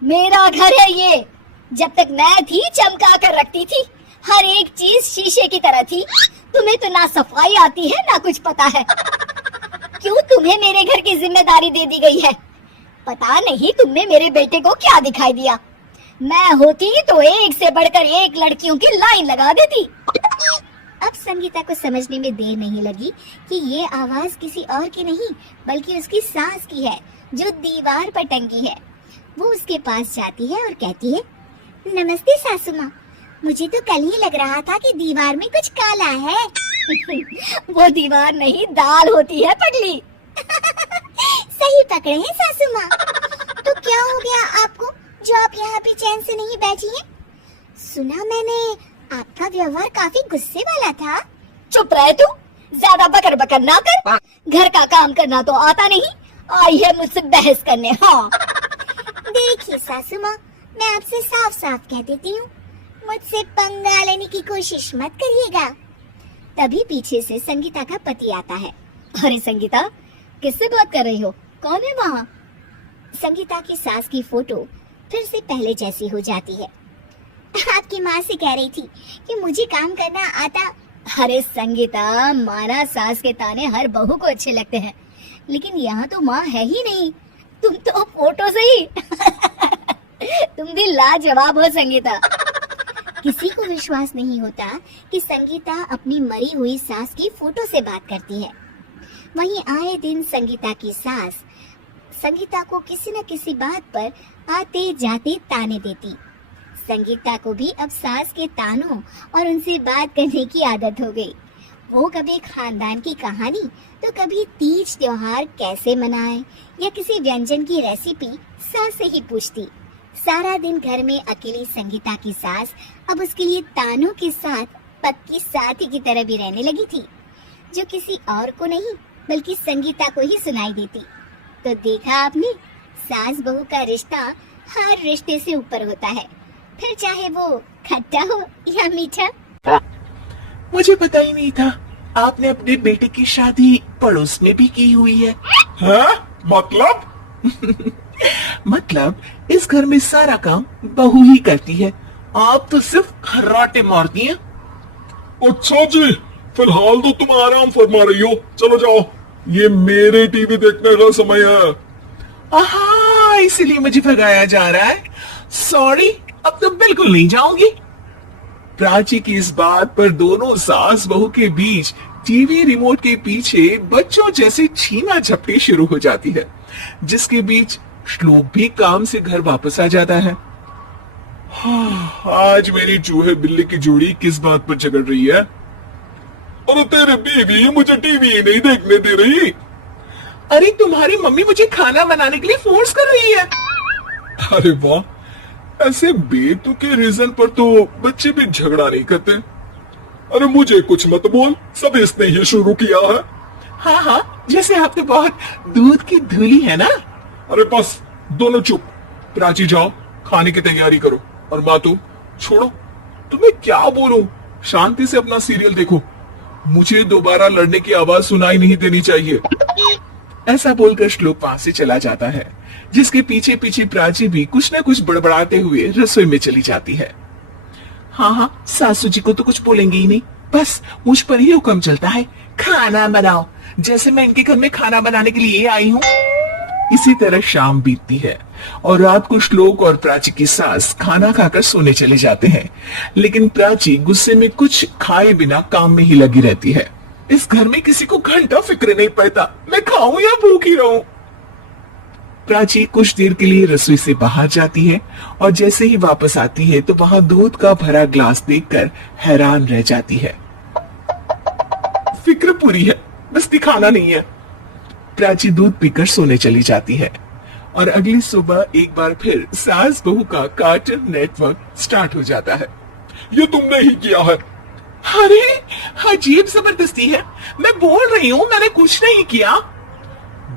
मेरा घर है ये, जब तक मैं थी चमका कर रखती थी, हर एक चीज शीशे की तरह थी। तुम्हें तो ना सफाई आती है ना कुछ पता है। क्यों तुम्हें मेरे घर की जिम्मेदारी दे दी गई है? पता नहीं तुमने मेरे बेटे को क्या दिखाई दिया। मैं होती तो एक से बढ़कर एक लड़कियों की लाइन लगा देती। अब संगीता को समझने में देर नहीं लगी कि ये आवाज किसी और की नहीं बल्कि उसकी सास की है, जो दीवार पर टंगी है। वो उसके पास जाती है और कहती है, नमस्ते सासू माँ, मुझे तो कल ही लग रहा था कि दीवार में कुछ काला है। वो दीवार नहीं, दाल होती है पगली। सही पकड़े हैं सासू माँ। तो क्या हो गया आपको जो आप यहाँ पे चैन से नहीं बैठी हैं? सुना मैंने आपका व्यवहार काफी गुस्से वाला था। चुप रहे तू, ज्यादा बकर बकर ना कर। घर का काम करना तो आता नहीं, आई है मुझसे बहस करने। हाँ देखिए सासू माँ, मैं आपसे साफ साफ कह देती हूँ, मुझसे पंगा लेने की कोशिश मत करिएगा। तभी पीछे से संगीता का पति आता है। अरे संगीता, किससे बात कर रही हो? कौन है वहाँ? संगीता की सास की फोटो फिर से पहले जैसी हो जाती है। आपकी माँ से कह रही थी कि मुझे काम करना आता। अरे संगीता, माना सास के ताने हर बहू को अच्छे लगते हैं, लेकिन यहाँ तो माँ है ही नहीं, तुम तो फोटो से ही तुम भी लाजवाब हो संगीता। किसी को विश्वास नहीं होता कि संगीता अपनी मरी हुई सास की फोटो से बात करती है। वहीं आए दिन संगीता की सास संगीता को किसी न किसी बात पर आते जाते ताने देती। संगीता को भी अब सास के तानों और उनसे बात करने की आदत हो गई। वो कभी खानदान की कहानी तो कभी तीज त्योहार कैसे मनाए या किसी व्यंजन की रेसिपी सास से ही पूछती। सारा दिन घर में अकेली संगीता की सास अब उसके लिए तानों के साथ पक्की साथी की तरह भी रहने लगी थी, जो किसी और को नहीं बल्कि संगीता को ही सुनाई देती। तो देखा आपने, सास बहू का रिश्ता हर रिश्ते से ऊपर होता है, फिर चाहे वो खट्टा हो या मीठा। मुझे पता ही नहीं था आपने अपने बेटे की शादी पड़ोस में भी की हुई है। मतलब? मतलब इस घर में सारा काम बहू ही करती है, आप तो सिर्फ खर्राटे मारती हैं। अच्छा जी, फिलहाल तो तुम आराम फरमा रही हो, चलो जाओ, ये मेरे टीवी देखने का समय है। आहा, इसीलिए मुझे भगाया जा रहा है। सॉरी, अब तो बिल्कुल नहीं जाऊंगी। प्राची की इस बात पर दोनों सास बहू के बीच टीवी रिमोट के पीछे बच्चों जैसे छीना झपटी शुरू हो जाती है, जिसके बीच श्लोक भी काम से घर वापस आ जाता है। आज मेरी चूहे बिल्ली की जोड़ी किस बात पर झगड़ रही है? अरे तेरे बीवी मुझे टीवी ही नहीं देखने दे रही। अरे तुम्हारी मम्मी मुझे खाना बनाने के लिए फोर्स कर रही है। अरे वाह, ऐसे बेतुके रीजन पर तो बच्चे भी झगड़ा नहीं करते। अरे मुझे कुछ मत बोल, सब इसने ही शुरू किया है। हाँ हाँ, जैसे आप तो बहुत दूध की धूली है ना। अरे बस, दोनों चुप। प्राची जाओ, खाने की तैयारी करो। और माँ तुम छोड़ो, तुम्हें क्या बोलूं, शांति से अपना सीरियल देखो, मुझे दोबारा लड़ने की आवाज सुनाई नहीं देनी चाहिए। ऐसा बोलकर श्लोक वहां से चला जाता है, जिसके पीछे पीछे प्राची भी कुछ न कुछ बड़बड़ाते हुए रसोई में चली जाती है। हाँ, सासू जी को तो कुछ बोलेंगे ही नहीं, बस मुझ पर ही हुक्म चलता है, खाना बनाओ, जैसे मैं इनके घर में खाना बनाने के लिए आई हूँ। इसी तरह शाम बीतती है और रात को श्लोक और प्राची की सास खाना खाकर सोने चले जाते हैं, लेकिन प्राची गुस्से में कुछ खाए बिना काम में ही लगी रहती है। इस घर में किसी को घंटा फिक्र नहीं पड़ता, मैं खाऊं या भूखी रहूं। प्राची कुछ देर के लिए रसोई से बाहर जाती है और जैसे ही वापस आती है तो वहां दूध का भरा ग्लास देखकर हैरान रह जाती है। फिक्र पूरी है, बस दिखाना नहीं है। प्राची दूध पीकर सोने चली जाती है और अगली सुबह एक बार फिर सास बहू का कार्टून नेटवर्क स्टार्ट हो जाता है। ये तुमने ही किया है। अरे अजीब जबरदस्ती है, मैं बोल रही हूँ मैंने कुछ नहीं किया।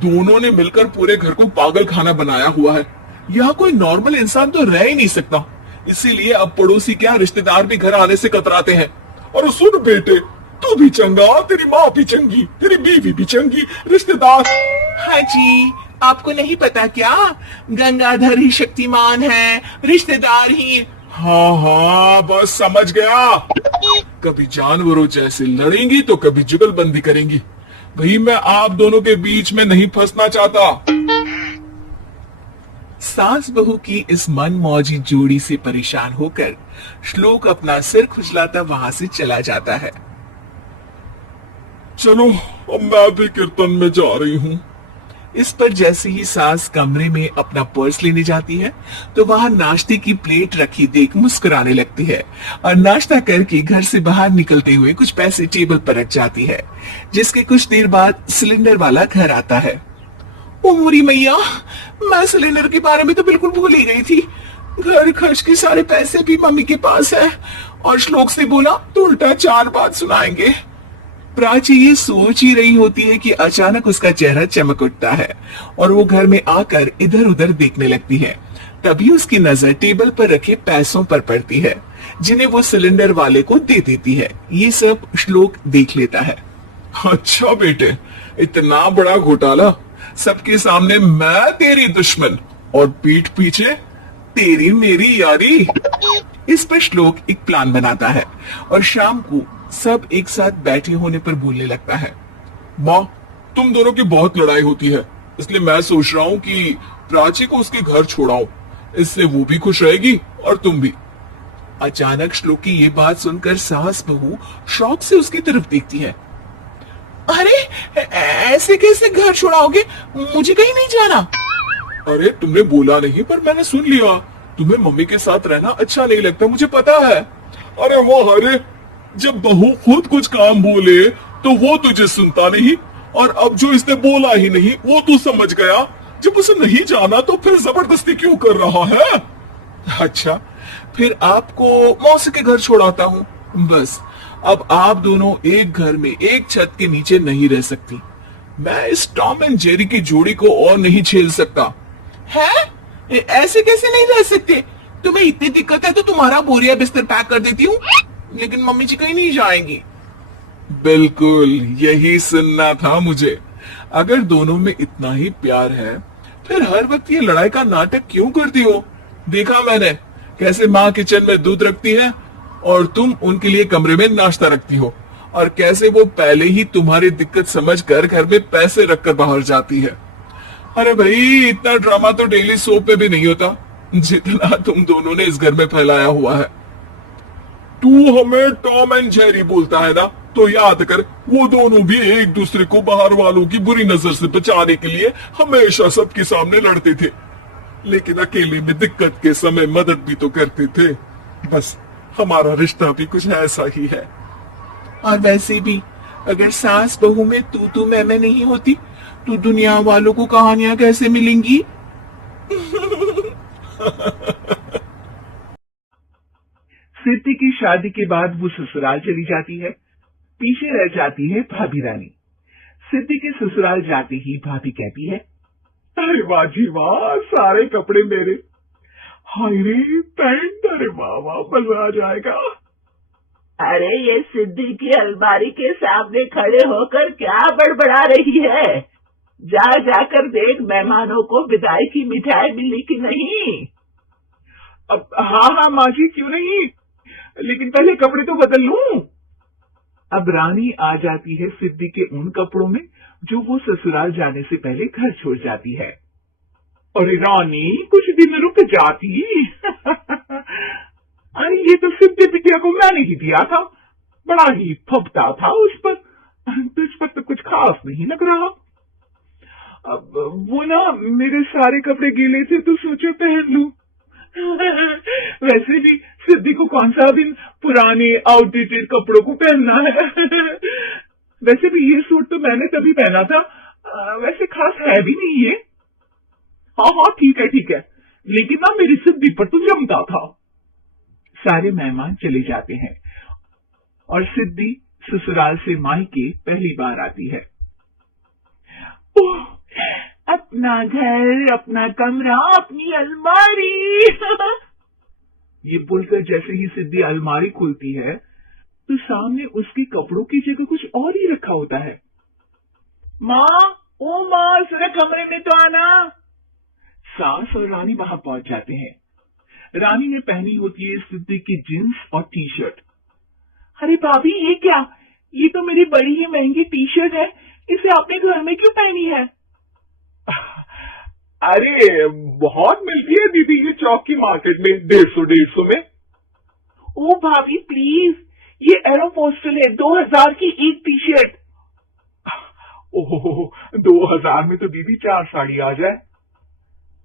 दोनों ने मिलकर पूरे घर को पागल खाना बनाया हुआ है। यहाँ कोई नॉर्मल इंसान तो रह ही नहीं सकता, इसीलिए अब पड़ोसी क्या रिश्तेदार भी घर आने से कतराते हैं। और सुन बेटे, तू भी चंगा, तेरी माँ भी चंगी, तेरी बीवी भी चंगी, रिश्तेदार। हाँ जी, आपको नहीं पता क्या, गंगाधर ही शक्तिमान है, रिश्तेदार ही। हाँ, बस समझ गया। कभी जानवरों जैसे लड़ेंगी तो कभी जुगलबंदी करेंगी। भाई मैं आप दोनों के बीच में नहीं फंसना चाहता। सास बहू की इस मनमौजी जोड़ी से परेशान होकर श्लोक अपना सिर खुजलाता वहां से चला जाता है। चलो, अब मैं भी कीर्तन में जा रही हूँ। इस पर जैसे ही सास कमरे में अपना पर्स लेने जाती है तो वहां नाश्ते की प्लेट रखी देख मुस्कुराने लगती है और नाश्ता करके घर से बाहर निकलते हुए कुछ पैसे टेबल पर रख जाती है, जिसके कुछ देर बाद सिलेंडर वाला घर आता है। ओ मोरी मैया, मैं सिलेंडर के बारे में तो बिल्कुल भूल ही गई थी। घर खर्च के सारे पैसे भी मम्मी के पास है और श्लोक से बोला तो उल्टा 4 बात सुनाएंगे। प्राची ये सोच ही रही होती है कि अचानक उसका चेहरा चमक उठता है और वो घर में आकर इधर उधर देखने लगती है। तभी उसकी नजर टेबल पर रखे पैसों पर पड़ती है जिन्हें वो सिलेंडर वाले को दे देती है। ये सब श्लोक देख लेता है। अच्छा बेटे, इतना बड़ा घोटाला, सबके सामने मैं तेरी दुश्मन और पीठ पीछे तेरी मेरी यारी। इस पर श्लोक एक प्लान बनाता है और शाम को सब एक साथ बैठे होने पर बोलने लगता है। माँ, तुम दोनों की बहुत लड़ाई होती है, इसलिए मैं सोच रहा हूँ कि प्राची को उसके घर छोड़ाऊं। इससे वो भी खुश रहेगी और तुम भी। अचानक श्लोक की ये बात सुनकर सास बहू शौक से उसकी तरफ देखती है। अरे ऐसे कैसे घर छोड़ाओगे, मुझे कहीं नहीं जाना। अरे तुमने बोला नहीं पर मैंने सुन लिया। तुम्हें मम्मी के साथ रहना अच्छा नहीं लगता, मुझे पता है। अरे वो अरे, जब बहू खुद कुछ काम बोले तो वो तुझे सुनता नहीं, और अब जो इसने बोला ही नहीं वो तू समझ गया। जब उसे नहीं जाना तो फिर जबरदस्ती क्यों कर रहा है? अच्छा, फिर आपको मौसी के घर छोड़ाता हूँ। बस अब आप दोनों एक घर में एक छत के नीचे नहीं रह सकती। मैं इस टॉम एंड जेरी की जोड़ी को और नहीं झेल सकता। है? ऐसे कैसे नहीं रह सकते? तुम्हें इतनी दिक्कत है तो तुम्हारा बोरिया बिस्तर पैक कर देती हूँ, लेकिन मम्मी जी कहीं नहीं जाएंगी। बिल्कुल यही सुनना था मुझे। अगर दोनों में इतना ही प्यार है फिर हर वक्त ये लड़ाई का नाटक क्यों करती हो? देखा मैंने कैसे माँ किचन में दूध रखती है और तुम उनके लिए कमरे में नाश्ता रखती हो, और कैसे वो पहले ही तुम्हारी दिक्कत समझकर घर में पैसे रखकर बाहर जाती है। अरे भाई, इतना ड्रामा तो डेली सोप में भी नहीं होता जितना तुम दोनों ने इस घर में फैलाया हुआ है। तू हमें टॉम एंड जेरी बोलता है ना, तो याद कर वो दोनों भी एक दूसरे को बाहर वालों की बुरी नजर से बचाने के लिए हमेशा सबके सामने लड़ते थे, लेकिन अकेले में दिक्कत के समय मदद भी तो करते थे। बस हमारा रिश्ता भी कुछ ऐसा ही है। और वैसे भी अगर सास बहू में तू मैं नहीं होती तो दुनिया वालों को कहानियां कैसे मिलेंगी? सिद्धि की शादी के बाद वो ससुराल चली जाती है। पीछे रह जाती है भाभी रानी। सिद्धि के ससुराल जाते ही भाभी कहती है, अरे वाह जी वाह, सारे कपड़े मेरे। हाय रे पैंट, अरे वाह वाह, मजा आ जाएगा। अरे ये सिद्धि की अलमारी के सामने खड़े होकर क्या बड़बड़ा रही है? जाकर देख मेहमानों को विदाई की मिठाई मिली कि नहीं। अब हाँ माँ जी, क्यों नहीं, लेकिन पहले कपड़े तो बदल लूं। अब रानी आ जाती है सिद्धि के उन कपड़ों में जो वो ससुराल जाने से पहले घर छोड़ जाती है। अरे रानी, कुछ दिन रुक जाती। अरे ये तो सिद्धि बिटिया को मैंने ही दिया था, बड़ा ही फबता था उस पर, तुझ पर तो कुछ खास नहीं लग रहा। अब वो ना मेरे सारे कपड़े गीले थे तो सोचा पहन लूं। वैसे भी सिद्धि को कौन सा दिन पुराने आउटडेटेड कपड़ों को पहनना है। वैसे भी ये सूट तो मैंने तभी पहना था, वैसे खास है भी नहीं ये। हाँ ठीक है, लेकिन ना मेरी सिद्धि पर तो जमता था। सारे मेहमान चले जाते हैं और सिद्धि ससुराल से मायके पहली बार आती है। ओह, अपना घर, अपना कमरा, अपनी अलमारी। ये बोलकर जैसे ही सिद्धि अलमारी खुलती है तो सामने उसके कपड़ों की जगह कुछ और ही रखा होता है। माँ, ओ माँ, जरा कमरे में तो आना। सास और रानी वहां पहुंच जाते हैं। रानी ने पहनी होती है सिद्धि की जींस और टी शर्ट। अरे भाभी, ये क्या? ये तो मेरी बड़ी ही महंगी टी शर्ट है, इसे आपने घर में क्यों पहनी है? अरे बहुत मिलती है दीदी ये चौक की मार्केट में, 150 में। ओ भाभी प्लीज, ये एरोपोस्टल है, 2000 की एक टी शर्ट। ओह, 2000 में तो दीदी 4 साड़ी आ जाए।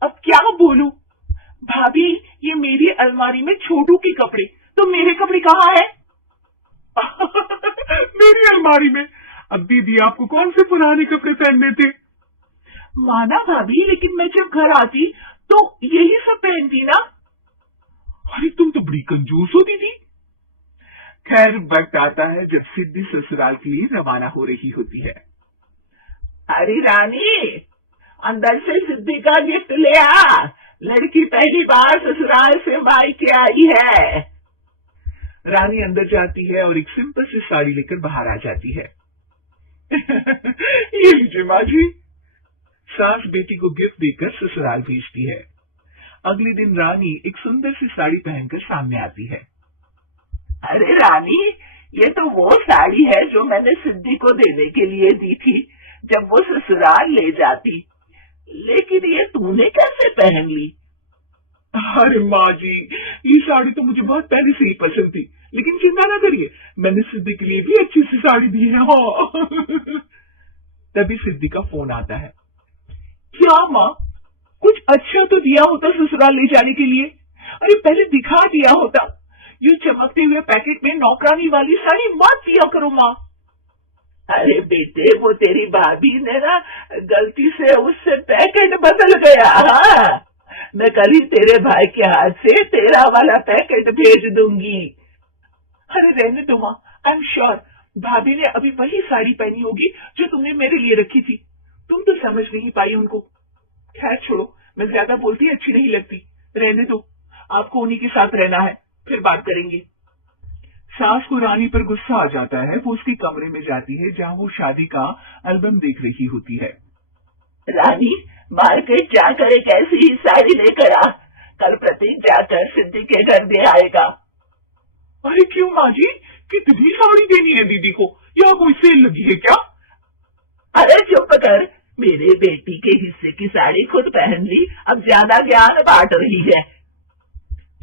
अब क्या बोलूं भाभी, ये मेरी अलमारी में छोटू के कपड़े, तो मेरे कपड़े कहाँ है? मेरी अलमारी में? अब दीदी आपको कौन से पुराने कपड़े पहनने थे? माना भाभी, लेकिन मैं जब घर आती तो यही सब पहनती ना। अरे तुम तो बड़ी कंजूस हो दीदी। खैर वक्त आता है जब सिद्धि ससुराल के लिए रवाना हो रही होती है। अरे रानी, अंदर से सिद्धि का गिफ्ट ले आ। लड़की पहली बार ससुराल से मायके आई है। रानी अंदर जाती है और एक सिंपल सी साड़ी लेकर बाहर आ जाती है। ये लीजिए माँ जी। सास बेटी को गिफ्ट देकर ससुराल भेजती है। अगले दिन रानी एक सुंदर सी साड़ी पहनकर सामने आती है। अरे रानी, ये तो वो साड़ी है जो मैंने सिद्धि को देने के लिए दी थी जब वो ससुराल ले जाती। लेकिन ये तूने कैसे पहन ली? अरे माँ जी, ये साड़ी तो मुझे बहुत पहले से ही पसंद थी, लेकिन चिंता ना करिए, मैंने सिद्धि के लिए भी अच्छी सी साड़ी दी है। हाँ। तभी सिद्धि का फोन आता है। क्या माँ, कुछ अच्छा तो दिया होता ससुराल ले जाने के लिए। अरे पहले दिखा दिया होता। ये चमकते हुए पैकेट में नौकरानी वाली साड़ी मत दिया करो माँ। अरे बेटे, वो तेरी भाभी ने ना गलती से उससे पैकेट बदल गया। हाँ, मैं कल ही तेरे भाई के हाथ से तेरा वाला पैकेट भेज दूंगी। अरे रहने दो माँ, आई एम श्योर भाभी ने अभी वही साड़ी पहनी होगी जो तुमने मेरे लिए रखी थी। तुम तो समझ नहीं पाई उनको। खैर छोड़ो, मैं ज्यादा बोलती अच्छी नहीं लगती। रहने दो, आपको उन्हीं के साथ रहना है, फिर बात करेंगे। सास को रानी पर गुस्सा आ जाता है। वो उसके कमरे में जाती है जहाँ वो शादी का एल्बम देख रही होती है। रानी, मार्केट जाकर एक ऐसी ही साड़ी लेकर आ। कल प्रतीक जाकर सिद्धि के घर दे आएगा। अरे क्यों माँ जी, कितनी साड़ी देनी है दीदी को? यहाँ कोई सेल लगी है क्या? अरे चुप कर, मेरे बेटी के हिस्से की साड़ी खुद पहन ली, अब ज्यादा ज्ञान बांट रही है।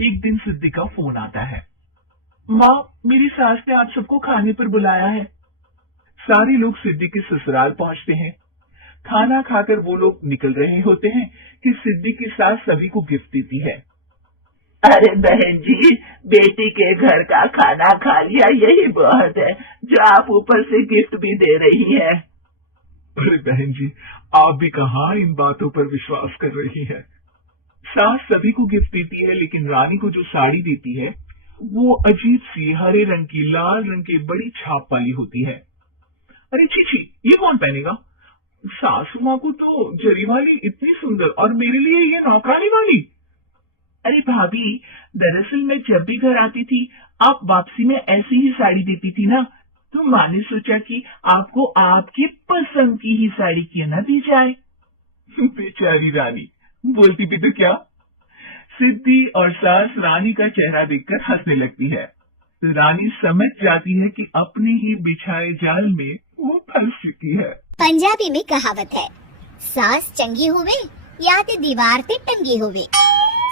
एक दिन सिद्धि का फोन आता है। माँ, मेरी सास ने आप सबको खाने पर बुलाया है। सारे लोग सिद्धि के ससुराल पहुंचते हैं। खाना खाकर वो लोग निकल रहे होते हैं कि सिद्धि की सास सभी को गिफ्ट देती है। अरे बहन जी, बेटी के घर का खाना खा लिया, यही बहुत है जो आप ऊपर से गिफ्ट भी दे रही है। अरे बहन जी, आप भी कहाँ इन बातों पर विश्वास कर रही है। सास सभी को गिफ्ट देती है, लेकिन रानी को जो साड़ी देती है वो अजीब सी हरे रंग की लाल रंग की बड़ी छाप वाली होती है। अरे छी, ये कौन पहनेगा? सासू माँ को तो जरी वाली इतनी सुंदर, और मेरे लिए ये नौकरानी वाली। अरे भाभी, दरअसल मैं जब भी घर आती थी आप वापसी में ऐसी ही साड़ी देती थी ना, तो माँ ने सोचा कि आपको आपके पसंद की ही साड़ी क्यों न दी जाए। बेचारी रानी, बोलती भी तो क्या। सिद्धि और सास रानी का चेहरा देखकर हंसने लगती है। तो रानी समझ जाती है कि अपने ही बिछाए जाल में वो फंस चुकी है। पंजाबी में कहावत है, सास चंगी होवे या ते दीवार ते टंगी होवे।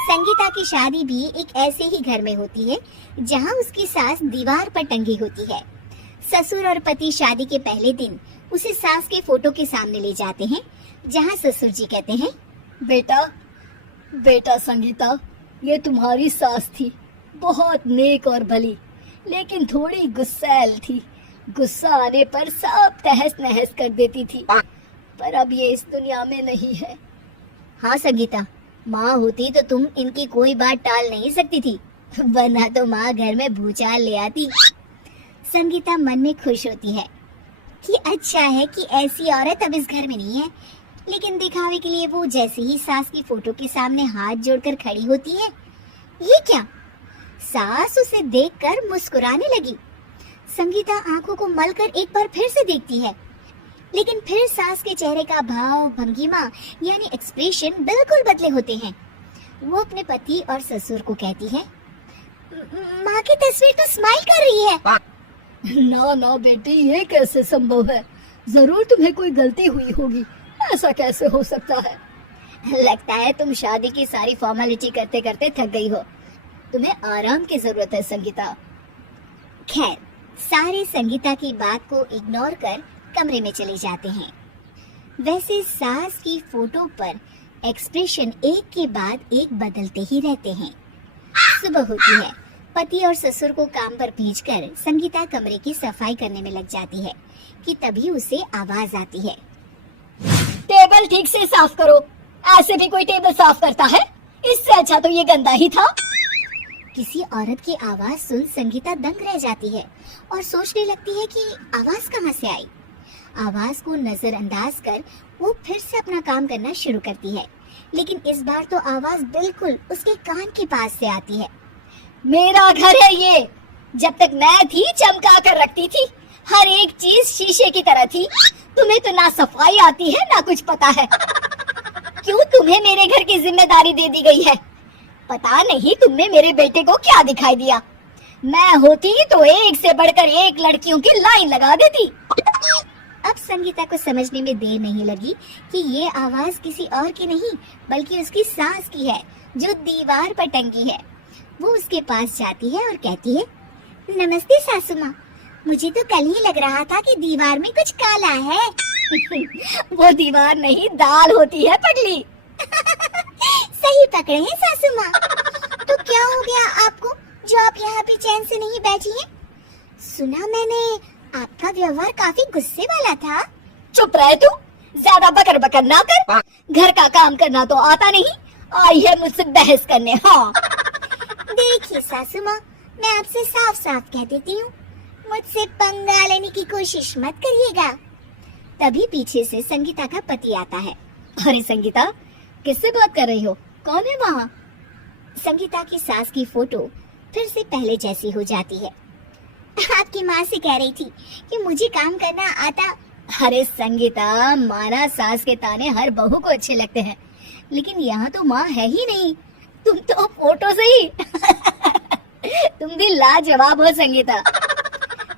संगीता की शादी भी एक ऐसे ही घर में होती है जहां उसकी सास दीवार पर टंगी होती है। ससुर और पति शादी के पहले दिन उसे सास के फोटो के सामने ले जाते हैं, जहां ससुर जी कहते हैं, बेटा संगीता, ये तुम्हारी सास थी, बहुत नेक और भली, लेकिन थोड़ी गुस्सैल थी। गुस्सा आने पर सब तहस नहस कर देती थी, पर अब ये इस दुनिया में नहीं है। हाँ संगीता, माँ होती तो तुम इनकी कोई बात टाल नहीं सकती थी, वरना तो माँ घर में भूचाल ले आती। संगीता मन में खुश होती है कि अच्छा है कि ऐसी औरत अब इस घर में नहीं है, लेकिन दिखावे के लिए वो जैसे ही सास की फोटो के सामने हाथ जोड़कर खड़ी होती है, ये क्या? सास उसे देखकर मुस्कुराने लगी। संगीता आंखों को मलकर एक बार फिर से देखती है, लेकिन फिर सास के चेहरे का भाव, भंगिमा यानी एक्सप्रेशन बिल्कुल बदले होते हैं। वो अपने पति और ससुर को कहती है, माँ की तस्वीर तो स्माइल कर रही है। ना बेटी, ये कैसे संभव है? जरूर तुम्हें कोई गलती हुई होगी, ऐसा कैसे हो सकता है? लगता है तुम शादी की सारी फॉर्मेलिटी करते करते थक गई हो, तुम्हें आराम की जरूरत है संगीता। खैर, सारे संगीता की बात को इग्नोर कर कमरे में चले जाते हैं। वैसे सास की फोटो पर एक्सप्रेशन एक के बाद एक बदलते ही रहते हैं। सुबह होती है, पति और ससुर को काम पर भेजकर संगीता कमरे की सफाई करने में लग जाती है कि तभी उसे आवाज आती है, टेबल ठीक से साफ करो। ऐसे भी कोई टेबल साफ करता है? इससे अच्छा तो ये गंदा ही था। किसी औरत की आवाज सुन संगीता दंग रह जाती है और सोचने लगती है कि आवाज कहाँ से आई। आवाज को नजरअंदाज कर वो फिर से अपना काम करना शुरू करती है, लेकिन इस बार तो आवाज बिल्कुल उसके कान के पास से आती है। मेरा घर है ये। जब तक मैं थी चमका कर रखती थी, हर एक चीज शीशे की तरह थी। तुम्हें तो ना सफाई आती है ना कुछ पता है। क्यों तुम्हें मेरे घर की जिम्मेदारी दे दी गई है? पता नहीं तुमने मेरे बेटे को क्या दिखाई दिया। मैं होती तो एक से बढ़कर एक लड़कियों की लाइन लगा देती। अब संगीता को समझने में देर नहीं लगी कि ये आवाज किसी और की नहीं बल्कि उसकी सास की है, जो दीवार पर टंगी है। वो उसके पास जाती है और कहती है, नमस्ते सासू माँ, मुझे तो कल ही लग रहा था कि दीवार में कुछ काला है। वो दीवार नहीं दाल होती है पगली। सही पकड़े हैं सासू माँ। तो क्या हो गया आपको जो आप यहाँ पे चैन से नहीं बैठी हैं? सुना मैंने आपका व्यवहार काफी गुस्से वाला था। चुप रहे तू, ज्यादा बकर बकर ना कर। घर का काम करना तो आता नहीं, आई है मुझसे बहस करने। हाँ देखिए सासू माँ, मैं आपसे साफ साफ कह देती हूँ, मुझसे पंगा लेने की कोशिश मत करिएगा। तभी पीछे से संगीता का पति आता है। अरे संगीता, किससे बात कर रही हो? कौन है वहाँ? संगीता की सास की फोटो फिर से पहले जैसी हो जाती है। आपकी माँ से कह रही थी कि मुझे काम करना आता। अरे संगीता, माना सास के ताने हर बहू को अच्छे लगते हैं, लेकिन यहाँ तो माँ है ही नहीं। तुम तो फोटो से ही तुम भी लाजवाब हो संगीता।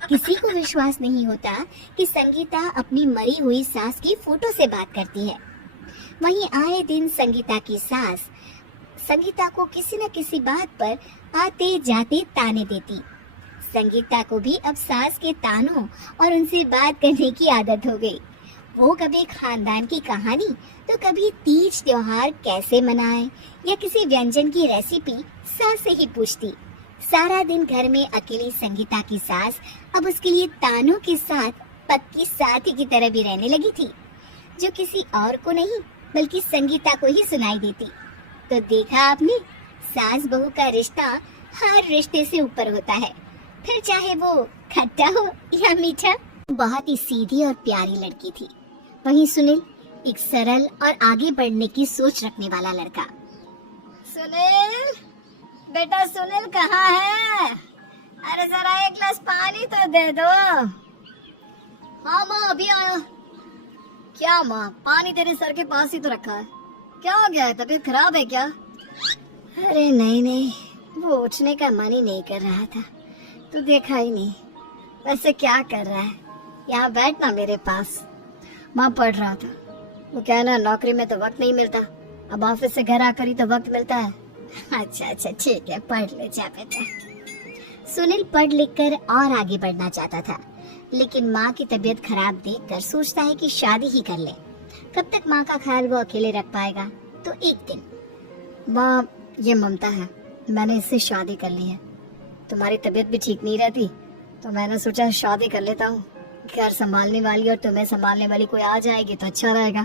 किसी को विश्वास नहीं होता कि संगीता अपनी मरी हुई सास की फोटो से बात करती है। वहीं आए दिन संगीता की सास संगीता को किसी न किसी बात पर आते जाते ताने देती। संगीता को भी अब सास के तानों और उनसे बात करने की आदत हो गई। वो कभी खानदान की कहानी तो कभी तीज त्योहार कैसे मनाए या किसी व्यंजन की रेसिपी सास से ही पूछती। सारा दिन घर में अकेली संगीता की सास अब उसके लिए तानों के साथ पक्की साथी की तरह भी रहने लगी थी, जो किसी और को नहीं बल्कि संगीता को ही सुनाई देती। तो देखा आपने, सास बहू का रिश्ता हर रिश्ते से ऊपर होता है, फिर चाहे वो खट्टा हो या मीठा। बहुत ही सीधी और प्यारी लड़की थी। वहीं सुनील एक सरल और आगे बढ़ने की सोच रखने वाला लड़का। सुनील, बेटा सुनील कहाँ है? अरे जरा एक गिलास पानी तो दे दो। हाँ माँ, अभी आया। क्या माँ, पानी तेरे सर के पास ही तो रखा है। क्या हो गया है? तबीयत खराब है क्या? अरे नहीं, वो उठने का मन ही नहीं कर रहा था, तो देखा ही नहीं। वैसे क्या कर रहा है? यहाँ बैठना मेरे पास। माँ पढ़ रहा था। वो क्या ना, नौकरी में तो वक्त नहीं मिलता, अब ऑफिस से घर आकर ही तो वक्त मिलता है। अच्छा ठीक है, पढ़ ले जा बेटा। सुनील पढ़ लिख कर और आगे बढ़ना चाहता था, लेकिन माँ की तबीयत खराब देखकर सोचता है कि शादी ही कर ले। कब तक माँ का ख्याल वो अकेले रख पाएगा? तो एक दिन, माँ ये ममता है, मैंने इससे शादी कर ली है। तुम्हारी तबीयत भी ठीक नहीं रहती, तो मैंने सोचा शादी कर लेता हूँ। घर संभालने वाली और तुम्हें संभालने वाली कोई आ जाएगी तो अच्छा रहेगा।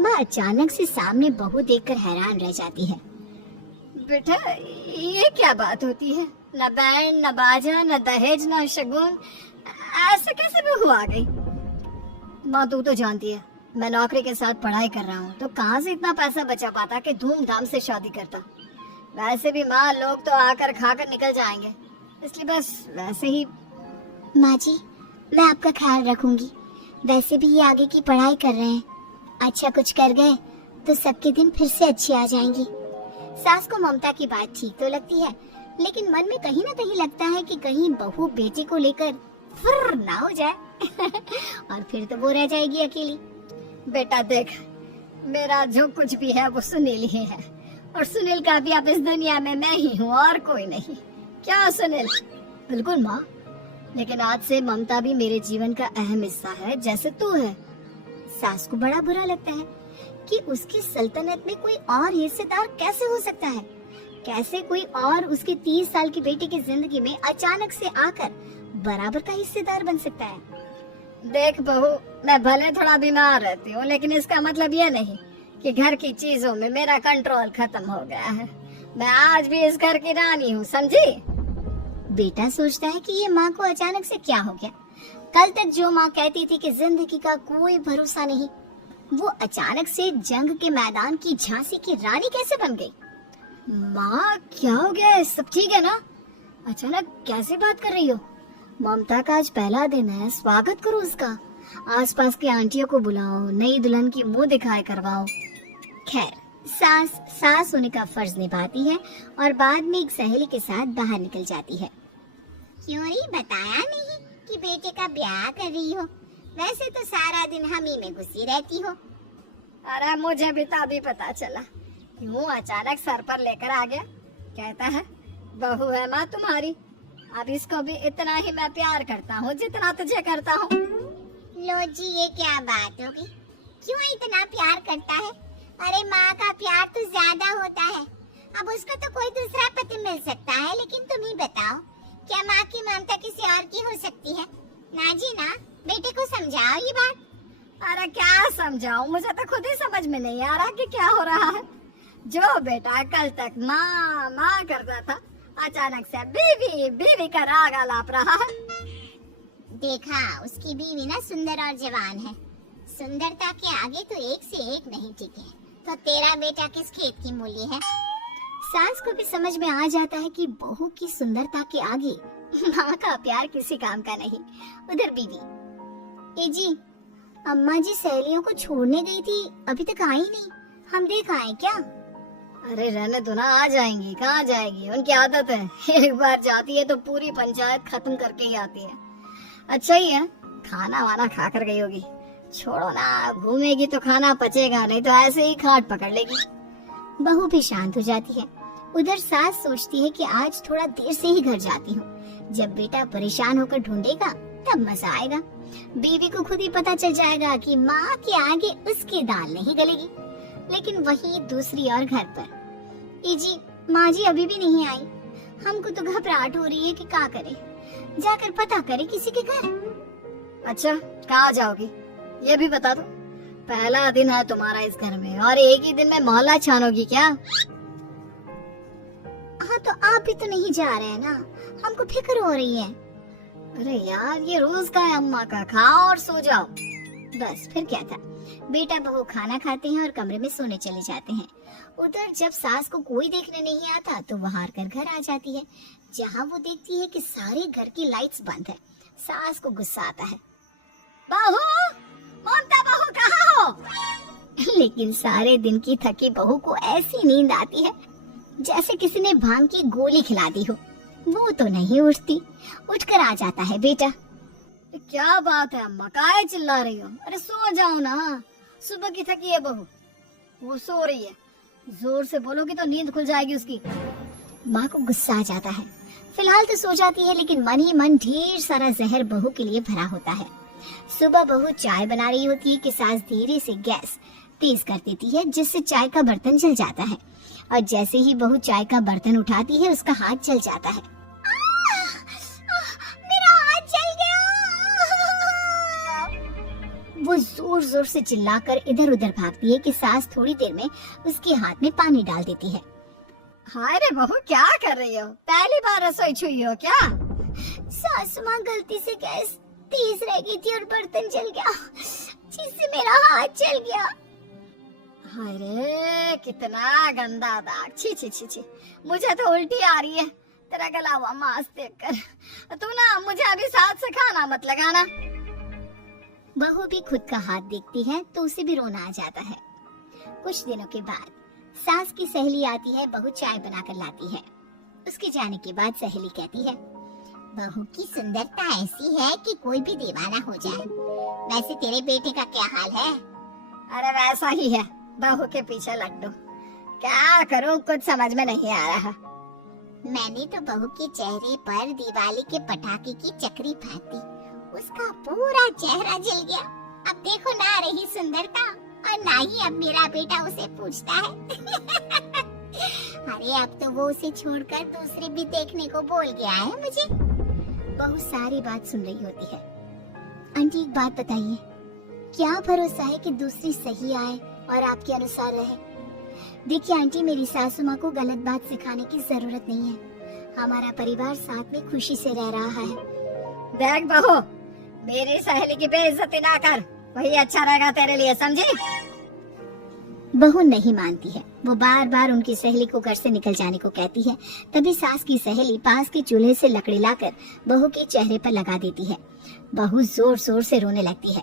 माँ अचानक से सामने बहू देखकर हैरान रह जाती है। बेटा ये क्या बात होती है? न बैंड, न बाजा, न दहेज, न शगुन, ऐसे कैसे बहू आ गई? माँ तू तो जानती है, मैं नौकरी के साथ पढ़ाई कर रहा हूँ, तो कहाँ से इतना पैसा बचा पाता कि धूमधाम से शादी करता। वैसे भी माँ, लोग तो आकर खाकर निकल जाएंगे, इसलिए बस वैसे ही। माँ जी, मैं आपका ख्याल रखूंगी। वैसे भी ये आगे की पढ़ाई कर रहे हैं, अच्छा कुछ कर गए तो सबके दिन फिर से अच्छे आ जाएंगे। सास को ममता की बात ठीक तो लगती है, लेकिन मन में कहीं ना कहीं लगता है कि कहीं बहू बेटे को लेकर फुर्र ना हो जाए और फिर तो वो रह जाएगी अकेली। बेटा देख, मेरा जो कुछ भी है वो सुनील ही है, और सुनील का भी अब इस दुनिया में मैं ही हूँ और कोई नहीं। क्या सुनील? बिल्कुल माँ, लेकिन आज से ममता भी मेरे जीवन का अहम हिस्सा है, जैसे तू है। सास को बड़ा बुरा लगता है कि उसकी सल्तनत में कोई और हिस्सेदार कैसे हो सकता है। कैसे कोई और उसके 30 साल की बेटी की जिंदगी में अचानक से आकर बराबर का हिस्सेदार बन सकता है। देख बहू, मैं भले थोड़ा बीमार रहती हूँ, लेकिन इसका मतलब ये नहीं कि घर की चीजों में मेरा कंट्रोल खत्म हो गया है। मैं आज भी इस घर की रानी हूँ, समझी? बेटा सोचता है कि ये माँ को अचानक से क्या हो गया। कल तक जो माँ कहती थी कि जिंदगी का कोई भरोसा नहीं, वो अचानक से जंग के मैदान की झांसी की रानी कैसे बन गई? माँ क्या हो गया है? सब ठीक है ना? अचानक कैसे बात कर रही हो? ममता का आज पहला दिन है, स्वागत करो उसका। आसपास की आंटियों को बुलाओ, नई दुल्हन की मुंह दिखाए करवाओ। खैर, सास होने का फर्ज निभाती है और बाद में एक सहेली के साथ बाहर निकल जाती है। क्यों री, बताया नहीं कि बेटे का ब्याह कर रही हो? वैसे तो सारा दिन हम ही में घुसी रहती हो। अरे मुझे भी तो अभी पता चला, क्यों अचानक सर पर लेकर आ गया। कहता है बहू है माँ तुम्हारी। अब इसको भी इतना ही मैं प्यार करता हूँ जितना तुझे करता हूँ। लो जी, ये क्या बात होगी? क्यों इतना प्यार करता है? अरे माँ का प्यार तो ज्यादा होता है। अब उसको तो कोई दूसरा पति मिल सकता है, लेकिन तुम ही बताओ, क्या माँ की ममता किसी और की हो सकती है? ना जी ना, बेटे को समझाओ ये बात। अरे क्या समझाऊं, मुझे तो खुद ही समझ में नहीं आ रहा कि क्या हो रहा है। जो बेटा कल तक माँ माँ करता था, अचानक से बीवी बीवी का राग आलाप रहा है। देखा, उसकी बीवी ना सुंदर और जवान है। सुंदरता के आगे तो एक से एक नहीं टिके, तो तेरा बेटा किस खेत की मूली है? सास को भी समझ में आ जाता है कि बहू की सुंदरता के आगे माँ का प्यार किसी काम का नहीं। उधर बीवी, ए जी, अम्मा जी सहेलियों को छोड़ने गई थी, अभी तक आई नहीं, हम देख आए क्या? अरे रहने दो ना, आ जाएंगी। कहाँ जाएगी, उनकी आदत है। एक बार जाती है तो पूरी पंचायत खत्म करके ही आती है। अच्छा ही है, खाना वाना खा कर गई होगी। छोड़ो ना, घूमेगी तो खाना पचेगा, नहीं तो ऐसे ही खाट पकड़ लेगी। बहू भी शांत हो जाती है। उधर सास सोचती है कि आज थोड़ा देर से ही घर जाती हूँ, जब बेटा परेशान होकर ढूंढेगा तब मजा आएगा। बीवी को खुद ही पता चल जाएगा कि माँ के आगे उसकी दाल नहीं गलेगी। लेकिन वही दूसरी ओर घर पर, ए जी, माँ जी अभी भी नहीं आई। हमको तो घबराहट हो रही है कि क्या करे, जाकर पता करे किसी के घर। अच्छा, कहाँ जाओगी ये भी बता दो। पहला दिन है तुम्हारा इस घर में और एक ही दिन में मोहल्ला छानोगी क्या? हाँ, तो आप भी तो नहीं जा रहे हैं ना, हमको फिक्र हो रही है। अरे यार, ये रोज का है अम्मा का, खाओ और सो जाओ। बस फिर क्या था। बेटा बहू खाना खाते हैं और कमरे में सोने चले जाते हैं। उधर जब सास को कोई देखने नहीं आता तो वो हार कर घर आ जाती है, जहाँ वो देखती है कि सारे घर की लाइट्स बंद है। सास को गुस्सा आता है, बहू, ममता बहू कहाँ हो? लेकिन सारे दिन की थकी बहू को ऐसी नींद आती है जैसे किसी ने भांग की गोली खिला दी हो। वो तो नहीं उठती, उठकर आ जाता है बेटा। क्या बात है अम्मा, काहे चिल्ला रही हो? अरे सो जाओ ना, सुबह की थकी है बहू, वो सो रही है। जोर से बोलोगी तो नींद खुल जाएगी उसकी। माँ को गुस्सा आ जाता है। फिलहाल तो सो जाती है, लेकिन मन ही मन ढेर सारा जहर बहू के लिए भरा होता है। सुबह बहू चाय बना रही होती है कि सास धीरे से गैस तेज कर देती है, जिससे चाय का बर्तन जल जाता है। और जैसे ही बहू चाय का बर्तन उठाती है, उसका हाथ जल जाता है। मेरा हाथ जल गया। वो जोर जोर से चिल्लाकर इधर उधर भागती है कि सास थोड़ी देर में उसके हाथ में पानी डाल देती है। हाय रे बहू, क्या कर रही हो? पहली बार रसोई छुई हो क्या? सासू माँ गलती से गैस तेज रह गई थी और बर्तन जल गया, जिससे मेरा हाथ जल गया। हाय रे, कितना गंदा दाग। छी छी छी छी, मुझे तो उल्टी आ रही है तेरा गला हुआ मांस देखकर। तू ना मुझे अभी साथ से खाना मत लगाना। बहू भी खुद का हाथ देखती है तो उसे भी रोना आ जाता है। कुछ दिनों के बाद सास की सहेली आती है, बहू चाय बनाकर लाती है। उसके जाने के बाद सहेली कहती है, बहू की सुंदरता ऐसी है कि कोई भी दीवाना हो जाए। वैसे तेरे बेटे का क्या हाल है? अरे वैसा ही है, बहू के पीछे लड्डू। क्या करूं, कुछ समझ में नहीं आ रहा। मैंने तो बहू के चेहरे पर दिवाली के पटाखे की चक्री फेंक दी, उसका पूरा चेहरा जल गया। अब देखो ना रही सुंदरता, और ना ही अब मेरा बेटा उसे पूछता है। अरे अब तो वो उसे छोड़कर दूसरे भी देखने को बोल गया है मुझे। बहू सारी बात सुन रही होती है। आंटी एक बात बताइए, क्या भरोसा है कि दूसरी सही आए और आपके अनुसार रहे? देखिए आंटी, मेरी सासू माँ को गलत बात सिखाने की जरूरत नहीं है। हमारा परिवार साथ में खुशी से रह रहा है। देख बहू, मेरी सहेली की बेइज्जती ना कर, वही अच्छा रहेगा तेरे लिए, समझी? बहू नहीं मानती है। वो बार बार उनकी सहेली को घर से निकल जाने को कहती है। तभी सास की सहेली पास के चूल्हे से लकड़ी लाकर बहू के चेहरे पर लगा देती है। बहू जोर जोर से रोने लगती है।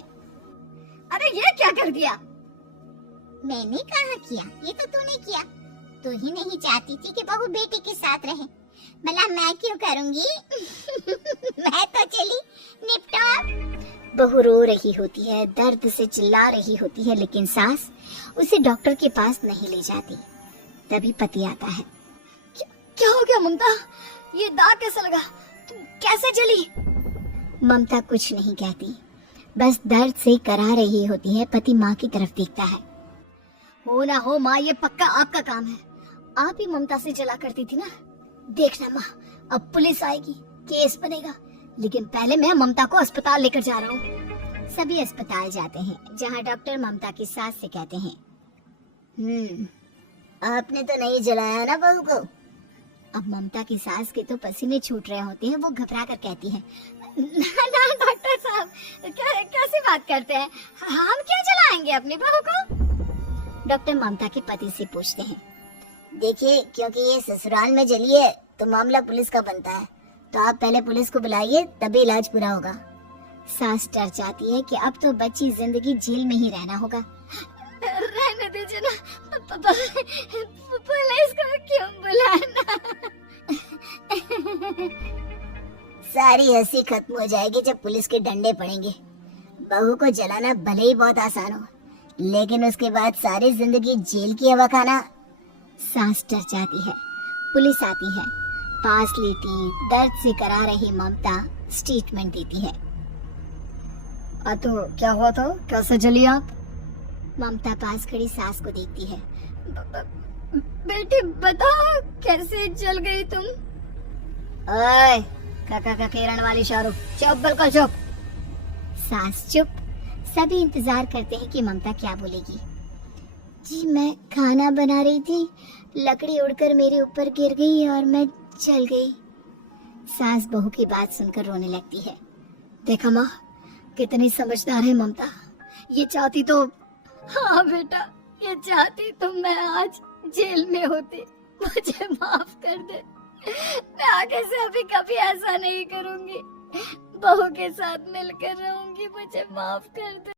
अरे ये क्या कर दिया? मैंने कहा किया, ये तो तूने किया। तू ही नहीं चाहती थी कि बहू बेटे के साथ रहे। भला मैं क्यों करूंगी? मैं तो चली निपटा। बहू रो रही होती है, दर्द से चिल्ला रही होती है, लेकिन सास उसे डॉक्टर के पास नहीं ले जाती। तभी पति आता है। क्या हो गया ममता? ये दाग कैसे लगा? तुम कैसे जली? ममता कुछ नहीं कहती, बस दर्द से करा रही होती है। पति माँ की तरफ देखता है। हो ना हो माँ, ये पक्का आपका काम है। आप ही ममता से जला करती थी ना। देखना माँ, अब पुलिस आएगी, केस बनेगा, लेकिन पहले मैं ममता को अस्पताल लेकर जा रहा हूँ। सभी अस्पताल जाते हैं, जहाँ डॉक्टर ममता की सास से कहते हैं, आपने तो नहीं जलाया ना बहू को? अब ममता की सास के तो पसीने छूट रहे होते हैं। वो घबरा कर कहती है, ना डॉक्टर साहब, कैसी बात करते हैं? हम क्यों जलाएंगे अपनी बहू को? डॉक्टर ममता के पति से पूछते हैं। देखिए, क्योंकि ये ससुराल में जली है तो मामला पुलिस का बनता है, तो आप पहले पुलिस को बुलाइए, तभी इलाज पूरा होगा। सास डर जाती है कि अब तो बच्ची जिंदगी जेल में ही रहना होगा। रहने दीजिए ना, पुलिस को क्यों बुलाना? सारी हंसी खत्म हो जाएगी जब पुलिस के डंडे पड़ेंगे। बहू को जलाना भले ही बहुत आसान हो, लेकिन उसके बाद सारी जिंदगी जेल की हवा खाना। सास डर जाती है। पुलिस आती है। पास लेटी दर्द से करा रही ममता स्टेटमेंट देती है। तो क्या हुआ था? कैसे जली आप? ममता पास खड़ी सास को देखती है। बेटी बताओ, कैसे जल गई तुम? ओए, काका का किरण वाली शाहरुख, चुप, बिल्कुल चुप। सास चुप। सभी इंतजार करते हैं कि ममता क्या बोलेगी। जी, मैं खाना बना रही थी, लकड़ी उड़कर मेरे ऊपर गिर गई और मैं जल गई। सास बहू की बात सुनकर रोने लगती है। देखा माँ, कितनी समझदार है ममता। ये चाहती तो, हाँ बेटा, ये चाहती तो मैं आज जेल में होती। मुझे माफ कर दे, मैं आगे से अभी कभी ऐसा नहीं करूंगी। बहू के साथ मिलकर रहूंगी, मुझे माफ कर दे।